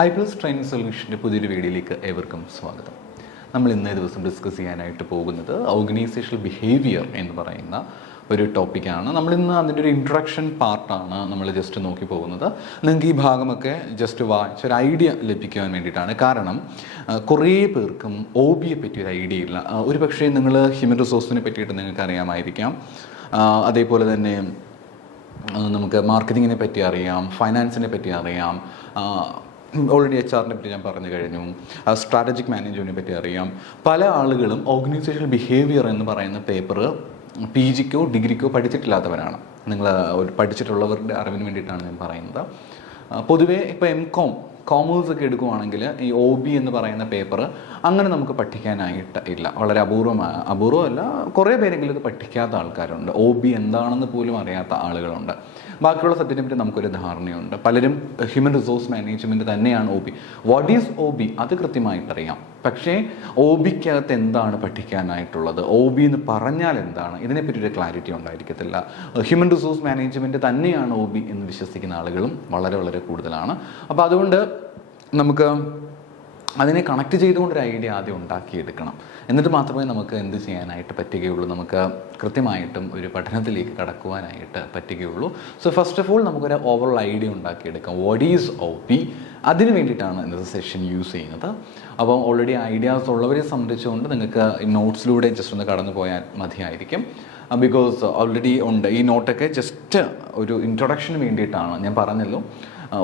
EyePlus training സൊല്യൂഷൻ്റെ പുതിയൊരു വീഡിയോയിലേക്ക് ഏവർക്കും സ്വാഗതം. നമ്മൾ ഇന്നേ ദിവസം ഡിസ്കസ് ചെയ്യാനായിട്ട് പോകുന്നത് ഓർഗനൈസേഷണൽ ബിഹേവിയർ എന്ന് പറയുന്ന ഒരു ടോപ്പിക്കാണ്. നമ്മളിന്ന് അതിൻ്റെ ഒരു ഇൻട്രൊഡക്ഷൻ പാർട്ടാണ് നമ്മൾ ജസ്റ്റ് നോക്കി പോകുന്നത്. നിങ്ങൾക്ക് ഈ ഭാഗമൊക്കെ ജസ്റ്റ് വായിച്ചൊരു ഐഡിയ ലഭിക്കുവാൻ വേണ്ടിയിട്ടാണ്. കാരണം കുറേ പേർക്കും OBയെ പറ്റി ഒരു ഐഡിയ ഇല്ല. ഒരു പക്ഷേ നിങ്ങൾ ഹ്യൂമൻ റിസോഴ്സിനെ പറ്റിയിട്ട് നിങ്ങൾക്ക് അറിയാമായിരിക്കാം, അതേപോലെ തന്നെ നമുക്ക് മാർക്കറ്റിങ്ങിനെ പറ്റി അറിയാം, ഫൈനാൻസിനെ പറ്റി അറിയാം, ഓൾറെഡി HR-നെ പറ്റി ഞാൻ പറഞ്ഞു കഴിഞ്ഞു, സ്ട്രാറ്റജിക് മാനേജ്മെൻറ്റിനെ പറ്റി അറിയാം. പല ആളുകളും ഓർഗനൈസേഷണൽ ബിഹേവിയർ എന്ന് പറയുന്ന പേപ്പർ PGക്കോ ഡിഗ്രിക്കോ പഠിച്ചിട്ടില്ലാത്തവരാണ്. നിങ്ങൾ പഠിച്ചിട്ടുള്ളവരുടെ അറിവിന് വേണ്ടിയിട്ടാണ് ഞാൻ പറയുന്നത്. പൊതുവേ ഇപ്പോൾ കോമേഴ്സ് ഒക്കെ എടുക്കുവാണെങ്കിൽ ഈ OB എന്ന് പറയുന്ന പേപ്പർ അങ്ങനെ നമുക്ക് പഠിക്കാനായിട്ട് ഇല്ല. വളരെ അപൂർവമല്ല, കുറേ പേരെങ്കിലും ഇത് പഠിക്കാത്ത ആൾക്കാരുണ്ട്. OB എന്താണെന്ന് പോലും അറിയാത്ത ആളുകളുണ്ട്. ബാക്കിയുള്ള സബ്ജക്റ്റിനെ പറ്റി നമുക്കൊരു ധാരണയുണ്ട്. പലരും ഹ്യൂമൻ റിസോഴ്സ് മാനേജ്മെൻറ്റ് തന്നെയാണ് OB. വാട്ട് ഈസ് OB അത് കൃത്യമായിട്ടറിയാം. പക്ഷേ OBക്കകത്ത് എന്താണ് പഠിക്കാനായിട്ടുള്ളത്, OB എന്ന് പറഞ്ഞാൽ എന്താണ്, ഇതിനെപ്പറ്റി ഒരു ക്ലാരിറ്റി ഉണ്ടായിരിക്കത്തില്ല. ഹ്യൂമൻ റിസോഴ്സ് മാനേജ്മെൻറ്റ് തന്നെയാണ് OB എന്ന് വിശ്വസിക്കുന്ന ആളുകളും വളരെ വളരെ കൂടുതലാണ്. അപ്പോൾ അതുകൊണ്ട് നമുക്ക് അതിനെ കണക്ട് ചെയ്തുകൊണ്ടൊരു ഐഡിയ ആദ്യം ഉണ്ടാക്കിയെടുക്കണം. എന്നിട്ട് മാത്രമേ നമുക്ക് എന്ത് ചെയ്യാനായിട്ട് പറ്റുകയുള്ളൂ, നമുക്ക് കൃത്യമായിട്ടും ഒരു പഠനത്തിലേക്ക് കടക്കുവാനായിട്ട് പറ്റുകയുള്ളൂ. സോ ഫസ്റ്റ് ഓഫ് ഓൾ നമുക്കൊരു ഓവറോൾ ഐഡിയ ഉണ്ടാക്കിയെടുക്കാം. വാട്ട് ഈസ് OB, അതിന് വേണ്ടിയിട്ടാണ് ഇന്നത്തെ സെഷൻ യൂസ് ചെയ്യുന്നത്. അപ്പോൾ ഓൾറെഡി ഐഡിയാസ് ഉള്ളവരെ സംബന്ധിച്ചുകൊണ്ട് നിങ്ങൾക്ക് നോട്ട്സിലൂടെ ജസ്റ്റ് ഒന്ന് കടന്നു പോയാൽ മതിയായിരിക്കും. ബിക്കോസ് ഓൾറെഡി ഉണ്ട്. ഈ നോട്ടൊക്കെ ജസ്റ്റ് ഒരു ഇൻട്രൊഡക്ഷന് വേണ്ടിയിട്ടാണ്. ഞാൻ പറഞ്ഞല്ലോ,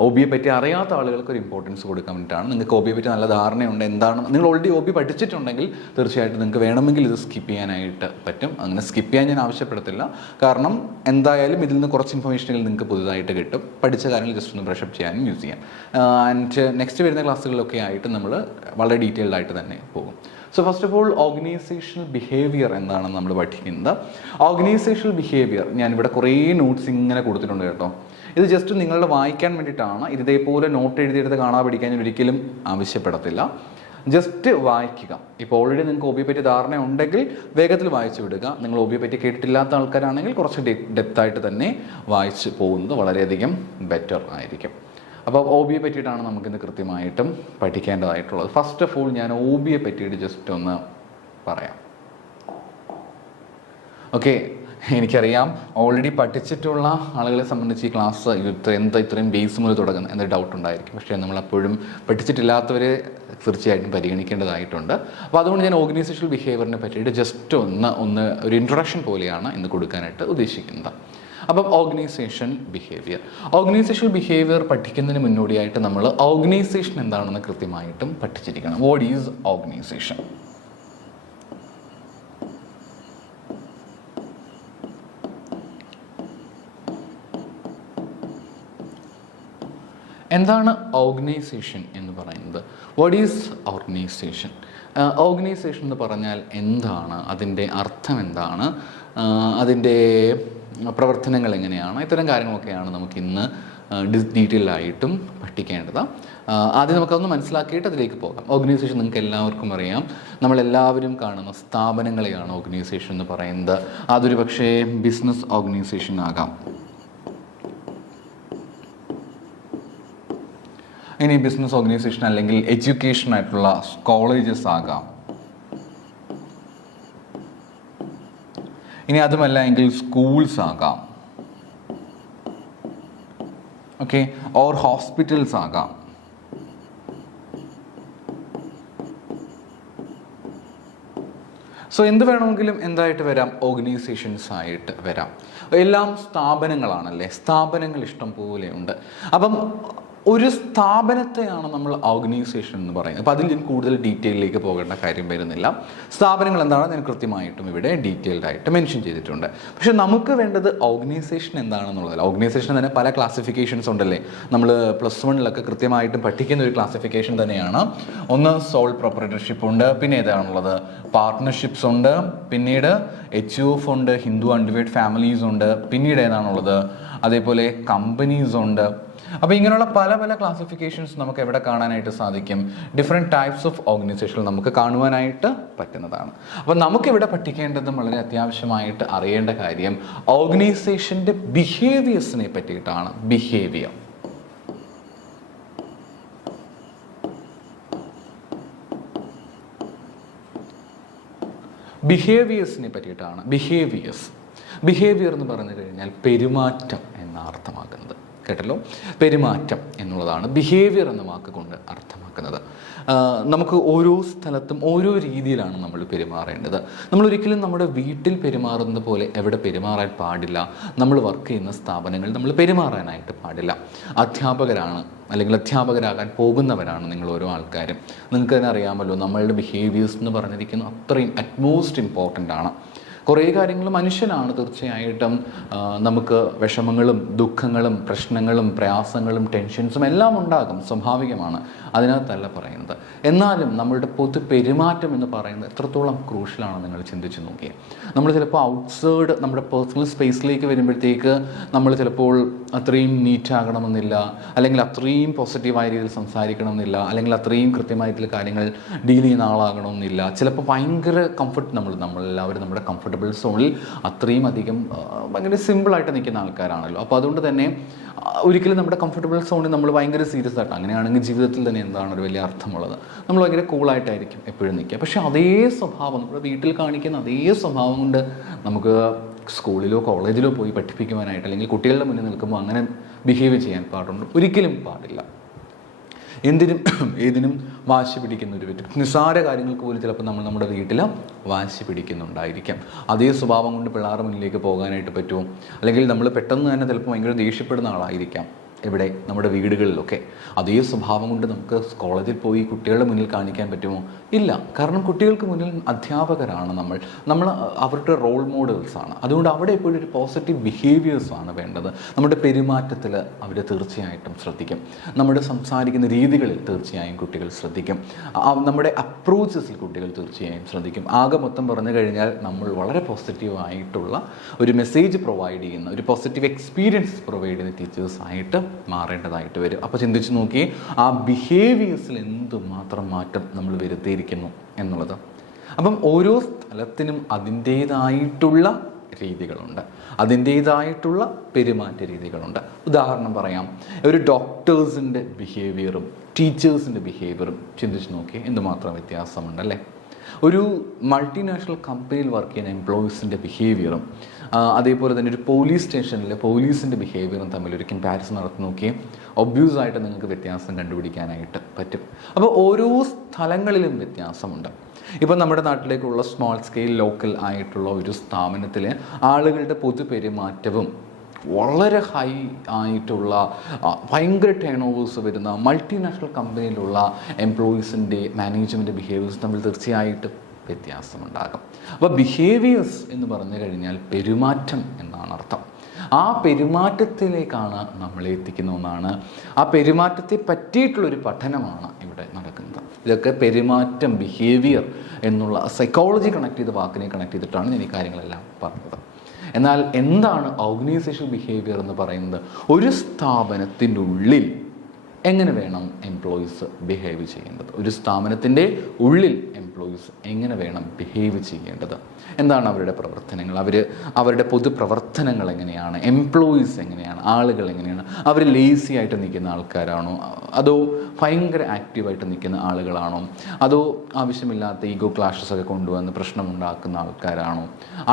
OBയെ പറ്റി അറിയാത്ത ആളുകൾക്ക് ഒരു ഇമ്പോർട്ടൻസ് കൊടുക്കാൻ വേണ്ടിയിട്ടാണ്. നിങ്ങൾക്ക് OBയെ പറ്റി നല്ല ധാരണയുണ്ട്, എന്താണ് നിങ്ങൾ ഓൾറെഡി OB പഠിച്ചിട്ടുണ്ടെങ്കിൽ തീർച്ചയായിട്ടും നിങ്ങൾക്ക് വേണമെങ്കിൽ ഇത് സ്കിപ്പ് ചെയ്യാനായിട്ട് പറ്റും. അങ്ങനെ സ്കിപ്പ് ചെയ്യാൻ ഞാൻ ആവശ്യപ്പെടത്തില്ല. കാരണം എന്തായാലും ഇതിൽ നിന്ന് കുറച്ച് ഇൻഫർമേഷനുകൾ നിങ്ങൾക്ക് പുതുതായിട്ട് കിട്ടും. പഠിച്ച കാര്യങ്ങൾ ജസ്റ്റ് ഒന്ന് ബ്രഷപ്പ് ചെയ്യാനും യൂസ് ചെയ്യാം. ആൻഡ് നെക്സ്റ്റ് വരുന്ന ക്ലാസ്സുകളിലൊക്കെ ആയിട്ട് നമ്മൾ വളരെ ഡീറ്റെയിൽഡ് ആയിട്ട് തന്നെ പോകും. So first of all organisational behaviour എന്താണെന്ന് നമ്മൾ പഠിക്കുന്നത്. ഓർഗനൈസേഷണൽ ബിഹേവിയർ ഞാനിവിടെ കുറേ നോട്ട്സ് ഇങ്ങനെ കൊടുത്തിട്ടുണ്ട് കേട്ടോ. ഇത് ജസ്റ്റ് നിങ്ങളുടെ വായിക്കാൻ വേണ്ടിയിട്ടാണ്. ഇതേപോലെ നോട്ട് എഴുതിയെടുത്ത് കാണാൻ പഠിക്കാൻ ഞാൻ ഒരിക്കലും ആവശ്യപ്പെടത്തില്ല. ജസ്റ്റ് വായിക്കുക. ഇപ്പോൾ ഓൾറെഡി നിങ്ങൾക്ക് OBയെ പറ്റി ധാരണ ഉണ്ടെങ്കിൽ വേഗത്തിൽ വായിച്ചു വിടുക. നിങ്ങൾ OBയെ പറ്റി കേട്ടിട്ടില്ലാത്ത ആൾക്കാരാണെങ്കിൽ കുറച്ച് ഡെപ്തായിട്ട് തന്നെ വായിച്ച് പോകുന്നത് വളരെയധികം ബെറ്റർ ആയിരിക്കും. അപ്പോൾ OBയെ പറ്റിയിട്ടാണ് നമുക്കിന്ന് കൃത്യമായിട്ടും പഠിക്കേണ്ടതായിട്ടുള്ളത്. ഫസ്റ്റ് ഓഫ് ഓൾ ഞാൻ OBയെ പറ്റിയിട്ട് ജസ്റ്റ് ഒന്ന് പറയാം. ഓക്കെ, എനിക്കറിയാം ഓൾറെഡി പഠിച്ചിട്ടുള്ള ആളുകളെ സംബന്ധിച്ച് ഈ ക്ലാസ് ഇത്രയും ബേസ് മുതൽ തുടങ്ങുന്ന എന്നൊരു ഡൗട്ട് ഉണ്ടായിരിക്കും. പക്ഷേ നമ്മളെപ്പോഴും പഠിച്ചിട്ടില്ലാത്തവരെ തീർച്ചയായിട്ടും പരിഗണിക്കേണ്ടതായിട്ടുണ്ട്. അപ്പോൾ അതുകൊണ്ട് ഞാൻ ഓർഗനൈസേഷണൽ ബിഹേവിയറിനെ പറ്റിയിട്ട് ജസ്റ്റ് ഒന്ന് ഒരു ഇൻട്രൊഡക്ഷൻ പോലെയാണ് ഇന്ന് കൊടുക്കാനായിട്ട് ഉദ്ദേശിക്കുന്നത്. അപ്പം ഓർഗനൈസേഷൻ ബിഹേവിയർ പഠിക്കുന്നതിന് മുന്നോടിയായിട്ട് നമ്മൾ ഓർഗനൈസേഷൻ എന്താണെന്ന് കൃത്യമായിട്ടും പഠിച്ചിരിക്കണം. What is organisation? എന്താണ് ഓർഗനൈസേഷൻ എന്ന് പറയുന്നത്? What is organisation? ഓർഗനൈസേഷൻ എന്ന് പറഞ്ഞാൽ എന്താണ്, അതിൻ്റെ അർത്ഥം എന്താണ്, അതിൻ്റെ പ്രവർത്തനങ്ങൾ എങ്ങനെയാണ്, ഇത്തരം കാര്യങ്ങളൊക്കെയാണ് നമുക്കിന്ന് ഡീറ്റെയിലായിട്ടും പഠിക്കേണ്ടത്. ആദ്യം നമുക്കതൊന്ന് മനസ്സിലാക്കിയിട്ട് അതിലേക്ക് പോകാം. ഓർഗനൈസേഷൻ നിങ്ങൾക്ക് എല്ലാവർക്കും അറിയാം. നമ്മളെല്ലാവരും കാണുന്ന സ്ഥാപനങ്ങളെയാണ് ഓർഗനൈസേഷൻ എന്ന് പറയുന്നത്. അതൊരു പക്ഷേ ബിസിനസ് ഓർഗനൈസേഷൻ ആകാം, ഇനി ബിസിനസ് ഓർഗനൈസേഷൻ അല്ലെങ്കിൽ എഡ്യൂക്കേഷൻ ആയിട്ടുള്ള കോളേജസ് ആകാം, ഇനി അതുമല്ല എങ്കിൽ സ്കൂൾസ് ആകാം, ഓക്കെ, ഓർ ഹോസ്പിറ്റൽസ് ആകാം. സോ എന്ത് വേണമെങ്കിലും എന്തായിട്ട് വരാം, ഓർഗനൈസേഷൻസ് ആയിട്ട് വരാം. എല്ലാം സ്ഥാപനങ്ങളാണല്ലേ, സ്ഥാപനങ്ങൾ ഇഷ്ടം പോലെയുണ്ട്. അപ്പം ഒരു സ്ഥാപനത്തെയാണ് നമ്മൾ ഓർഗനൈസേഷൻ എന്ന് പറയുന്നത്. അപ്പോൾ അതിൽ ഞാൻ കൂടുതൽ ഡീറ്റെയിലേക്ക് പോകേണ്ട കാര്യം വരുന്നില്ല. സ്ഥാപനങ്ങൾ എന്താണെന്ന് ഞാൻ കൃത്യമായിട്ടും ഇവിടെ ഡീറ്റെയിൽഡ് ആയിട്ട് മെൻഷൻ ചെയ്തിട്ടുണ്ട്. പക്ഷേ നമുക്ക് വേണ്ടത് ഓർഗനൈസേഷൻ എന്താണെന്നുള്ളതല്ല. ഓർഗനൈസേഷൻ തന്നെ പല ക്ലാസിഫിക്കേഷൻസ് ഉണ്ടല്ലേ. നമ്മൾ +1 കൃത്യമായിട്ടും പഠിക്കുന്ന ഒരു ക്ലാസിഫിക്കേഷൻ തന്നെയാണ്. ഒന്ന് സോൾ പ്രൊപ്പറേറ്റർഷിപ്പ് ഉണ്ട്, പിന്നെ ഏതാണുള്ളത്, പാർട്ട്ണർഷിപ്സ് ഉണ്ട്, പിന്നീട് HUF ഉണ്ട്, ഹിന്ദു അൺഡിവൈഡ് ഫാമിലീസ് ഉണ്ട്, പിന്നീട് ഏതാണുള്ളത്, അതേപോലെ കമ്പനീസ് ഉണ്ട്. അപ്പോൾ ഇങ്ങനെയുള്ള പല പല ക്ലാസിഫിക്കേഷൻസ് നമുക്ക് എവിടെ കാണാനായിട്ട് സാധിക്കും? ഡിഫറെൻറ്റ് ടൈപ്സ് ഓഫ് ഓർഗനൈസേഷൻ നമുക്ക് കാണുവാനായിട്ട് പറ്റുന്നതാണ്. അപ്പോൾ നമുക്കിവിടെ പഠിക്കേണ്ടതും വളരെ അത്യാവശ്യമായിട്ട് അറിയേണ്ട കാര്യം ഓർഗനൈസേഷൻ്റെ ബിഹേവിയേഴ്സിനെ പറ്റിയിട്ടാണ്. ബിഹേവിയർ ബിഹേവിയേഴ്സിനെ പറ്റിയിട്ടാണ്. ബിഹേവിയർ എന്ന് പറഞ്ഞു കഴിഞ്ഞാൽ പെരുമാറ്റം എന്ന അർത്ഥമാക്കുന്നത്. കേട്ടല്ലോ, പെരുമാറ്റം എന്നുള്ളതാണ് ബിഹേവിയർ എന്ന വാക്ക് കൊണ്ട് അർത്ഥമാക്കുന്നത്. നമുക്ക് ഓരോ സ്ഥലത്തും ഓരോ രീതിയിലാണ് നമ്മൾ പെരുമാറേണ്ടത്. നമ്മളൊരിക്കലും നമ്മുടെ വീട്ടിൽ പെരുമാറുന്നത് പോലെ എവിടെ പെരുമാറാൻ പാടില്ല. നമ്മൾ വർക്ക് ചെയ്യുന്ന സ്ഥാപനങ്ങളിൽ നമ്മൾ പെരുമാറാനായിട്ട് പാടില്ല. അധ്യാപകരാണ് അല്ലെങ്കിൽ അധ്യാപകരാകാൻ പോകുന്നവരാണ് നിങ്ങൾ ഓരോ ആൾക്കാരും. നിങ്ങൾക്ക് തന്നെ അറിയാമല്ലോ, നമ്മളുടെ ബിഹേവിയേഴ്സ് എന്ന് പറഞ്ഞിരിക്കുന്നത് അത്രയും അറ്റ്മോസ്റ്റ് ഇമ്പോർട്ടൻ്റ് ആണ്. കുറേ കാര്യങ്ങൾ മനുഷ്യനാണ്, തീർച്ചയായിട്ടും നമുക്ക് വിഷമങ്ങളും ദുഃഖങ്ങളും പ്രശ്നങ്ങളും പ്രയാസങ്ങളും ടെൻഷൻസും എല്ലാം ഉണ്ടാകും, സ്വാഭാവികമാണ്, അതിനകത്തല്ല പറയുന്നത്. എന്നാലും നമ്മളുടെ പൊതു പെരുമാറ്റം എന്ന് പറയുന്നത് എത്രത്തോളം ക്രൂഷ്യലാണ് നിങ്ങൾ ചിന്തിച്ച് നോക്കിയേ. നമ്മൾ ചിലപ്പോൾ ഔട്ട്സൈഡ് നമ്മുടെ പേഴ്സണൽ സ്പേസിലേക്ക് വരുമ്പോഴത്തേക്ക് നമ്മൾ ചിലപ്പോൾ അത്രയും നീറ്റാകണമെന്നില്ല, അല്ലെങ്കിൽ അത്രയും പോസിറ്റീവായ രീതിയിൽ സംസാരിക്കണമെന്നില്ല, അല്ലെങ്കിൽ അത്രയും കൃത്യമായിട്ടുള്ള കാര്യങ്ങൾ ഡീൽ ചെയ്യുന്ന ആളാകണമെന്നില്ല. ചിലപ്പോൾ ഭയങ്കര കംഫർട്ട് നമ്മളെല്ലാവരും നമ്മുടെ കംഫർട്ടബിൾ സോണിൽ അത്രയും അധികം ഭയങ്കര സിമ്പിളായിട്ട് നിൽക്കുന്ന ആൾക്കാരാണല്ലോ. അപ്പോൾ അതുകൊണ്ട് തന്നെ ഒരിക്കലും നമ്മുടെ കംഫർട്ടബിൾ സോണിൽ നമ്മൾ ഭയങ്കര സീരിയസ് ആയിട്ട്, അങ്ങനെയാണെങ്കിൽ ജീവിതത്തിൽ തന്നെ എന്താണ് ഒരു വലിയ അർത്ഥമുള്ളത്? നമ്മൾ ഭയങ്കര കൂളായിട്ടായിരിക്കും എപ്പോഴും നിൽക്കുക. പക്ഷേ അതേ സ്വഭാവം നമ്മുടെ വീട്ടിൽ കാണിക്കുന്ന അതേ സ്വഭാവം കൊണ്ട് നമുക്ക് സ്കൂളിലോ കോളേജിലോ പോയി പഠിപ്പിക്കുവാനായിട്ട്, അല്ലെങ്കിൽ കുട്ടികളുടെ മുന്നിൽ നിൽക്കുമ്പോൾ അങ്ങനെ ബിഹേവ് ചെയ്യാൻ പാടുണ്ടോ? ഒരിക്കലും പാടില്ല. ഏതിനും വാശി പിടിക്കുന്ന ഒരു വ്യക്തി, നിസ്സാര കാര്യങ്ങൾക്ക് പോലും ചിലപ്പോൾ നമ്മൾ നമ്മുടെ വീട്ടിൽ വാശി പിടിക്കുന്നുണ്ടായിരിക്കാം. അതേ സ്വഭാവം കൊണ്ട് പിള്ളേരുടെ മുന്നിലേക്ക് പോകാനായിട്ട് പറ്റുമോ? അല്ലെങ്കിൽ നമ്മൾ പെട്ടെന്ന് തന്നെ ചിലപ്പോൾ ഭയങ്കര ദേഷ്യപ്പെടുന്ന ആളായിരിക്കാം ഇവിടെ നമ്മുടെ വീടുകളിലൊക്കെ. അതേ സ്വഭാവം കൊണ്ട് നമുക്ക് കോളേജിൽ പോയി കുട്ടികളുടെ മുന്നിൽ കാണിക്കാൻ പറ്റുമോ? ഇല്ല. കാരണം കുട്ടികൾക്ക് മുന്നിൽ അധ്യാപകരാണ് നമ്മൾ അവരുടെ റോൾ മോഡൽസാണ്. അതുകൊണ്ട് അവിടെ എപ്പോഴും ഒരു പോസിറ്റീവ് ബിഹേവിയേഴ്സാണ് വേണ്ടത്. നമ്മുടെ പെരുമാറ്റത്തിൽ അവർ തീർച്ചയായിട്ടും ശ്രദ്ധിക്കും. നമ്മുടെ സംസാരിക്കുന്ന രീതികളിൽ തീർച്ചയായും കുട്ടികൾ ശ്രദ്ധിക്കും. നമ്മുടെ അപ്രോച്ചസിൽ കുട്ടികൾ തീർച്ചയായും ശ്രദ്ധിക്കും. ആകെ മൊത്തം പറഞ്ഞു കഴിഞ്ഞാൽ നമ്മൾ വളരെ പോസിറ്റീവായിട്ടുള്ള ഒരു മെസ്സേജ് പ്രൊവൈഡ് ചെയ്യുന്ന, ഒരു പോസിറ്റീവ് എക്സ്പീരിയൻസ് പ്രൊവൈഡ് ചെയ്യുന്ന ടീച്ചേഴ്സായിട്ട് മാറേണ്ടതായിട്ട് വരും. അപ്പോൾ ചിന്തിച്ച് നോക്കി, ആ ബിഹേവിയേഴ്സിൽ എന്തുമാത്രം മാറ്റം നമ്മൾ വരുത്തിയിരിക്കുന്നു എന്നുള്ളത്. അപ്പം ഓരോ സ്ഥലത്തിനും അതിൻ്റേതായിട്ടുള്ള രീതികളുണ്ട്, അതിൻ്റേതായിട്ടുള്ള പെരുമാറ്റ രീതികളുണ്ട്. ഉദാഹരണം പറയാം, ഒരു ഡോക്ടേഴ്സിൻ്റെ ബിഹേവിയറും ടീച്ചേഴ്സിൻ്റെ ബിഹേവിയറും ചിന്തിച്ച് നോക്കി എന്തുമാത്രം വ്യത്യാസമുണ്ടല്ലേ. ഒരു മൾട്ടിനാഷണൽ കമ്പനിയിൽ വർക്ക് ചെയ്യുന്ന എംപ്ലോയീസിൻ്റെ ബിഹേവിയറും അതേപോലെ തന്നെ ഒരു പോലീസ് സ്റ്റേഷനിലെ പോലീസിൻ്റെ ബിഹേവിയറും തമ്മിലൊരു കമ്പാരിസൺ നടത്തി നോക്കിയേ ഒബ്വിയസായിട്ട് നിങ്ങൾക്ക് വ്യത്യാസം കണ്ടുപിടിക്കാനായിട്ട് പറ്റും. അപ്പോൾ ഓരോ സ്ഥലങ്ങളിലും വ്യത്യാസമുണ്ട്. ഇപ്പം നമ്മുടെ നാട്ടിലേക്കുള്ള സ്മോൾ സ്കെയിൽ ലോക്കൽ ആയിട്ടുള്ള ഒരു സ്ഥാപനത്തിൽ ആളുകളുടെ പൊതുപെരുമാറ്റവും വളരെ ഹൈ ആയിട്ടുള്ള ഭയങ്കര ടേൺ ഓവേഴ്സ് വരുന്ന മൾട്ടിനാഷണൽ കമ്പനിയിലുള്ള എംപ്ലോയീസിൻ്റെ മാനേജ്മെൻറ്റ് ബിഹേവിയേഴ്സ് തമ്മിൽ തീർച്ചയായിട്ടും വ്യത്യാസമുണ്ടാകും. അപ്പോൾ ബിഹേവിയേഴ്സ് എന്ന് പറഞ്ഞു കഴിഞ്ഞാൽ പെരുമാറ്റം എന്നാണ് അർത്ഥം. ആ പെരുമാറ്റത്തിലേക്കാണ് നമ്മളെ എത്തിക്കുന്ന ഒന്നാണ്. ആ പെരുമാറ്റത്തെ പറ്റിയിട്ടുള്ളൊരു പഠനമാണ് ഇവിടെ നടക്കുന്നത്. ഇതൊക്കെ പെരുമാറ്റം, ബിഹേവിയർ എന്നുള്ള സൈക്കോളജി കണക്ട് ചെയ്ത വാക്കിനെ കണക്ട് ചെയ്തിട്ടാണ് ഞാൻ ഈ കാര്യങ്ങളെല്ലാം പറഞ്ഞത്. എന്നാൽ എന്താണ് ഓർഗനൈസേഷണൽ ബിഹേവിയർ എന്ന് പറയുന്നത്? ഒരു സ്ഥാപനത്തിൻ്റെ ഉള്ളിൽ എങ്ങനെ വേണം എംപ്ലോയീസ് ബിഹേവ് ചെയ്യേണ്ടത്? ഒരു സ്ഥാപനത്തിൻ്റെ ഉള്ളിൽ എംപ്ലോയീസ് എങ്ങനെ വേണം ബിഹേവ് ചെയ്യേണ്ടത്? എന്താണ് അവരുടെ പ്രവർത്തനങ്ങൾ? അവരുടെ പൊതുപ്രവർത്തനങ്ങൾ എങ്ങനെയാണ്? എംപ്ലോയീസ് എങ്ങനെയാണ്? ആളുകൾ എങ്ങനെയാണ്? അവർ ലേസി ആയിട്ട് നിൽക്കുന്ന ആൾക്കാരാണോ, അതോ ഭയങ്കര ആക്റ്റീവായിട്ട് നിൽക്കുന്ന ആളുകളാണോ, അതോ ആവശ്യമില്ലാത്ത ഈഗോ ക്ലാഷസ് ഒക്കെ കൊണ്ടുവന്ന് പ്രശ്നമുണ്ടാക്കുന്ന ആൾക്കാരാണോ?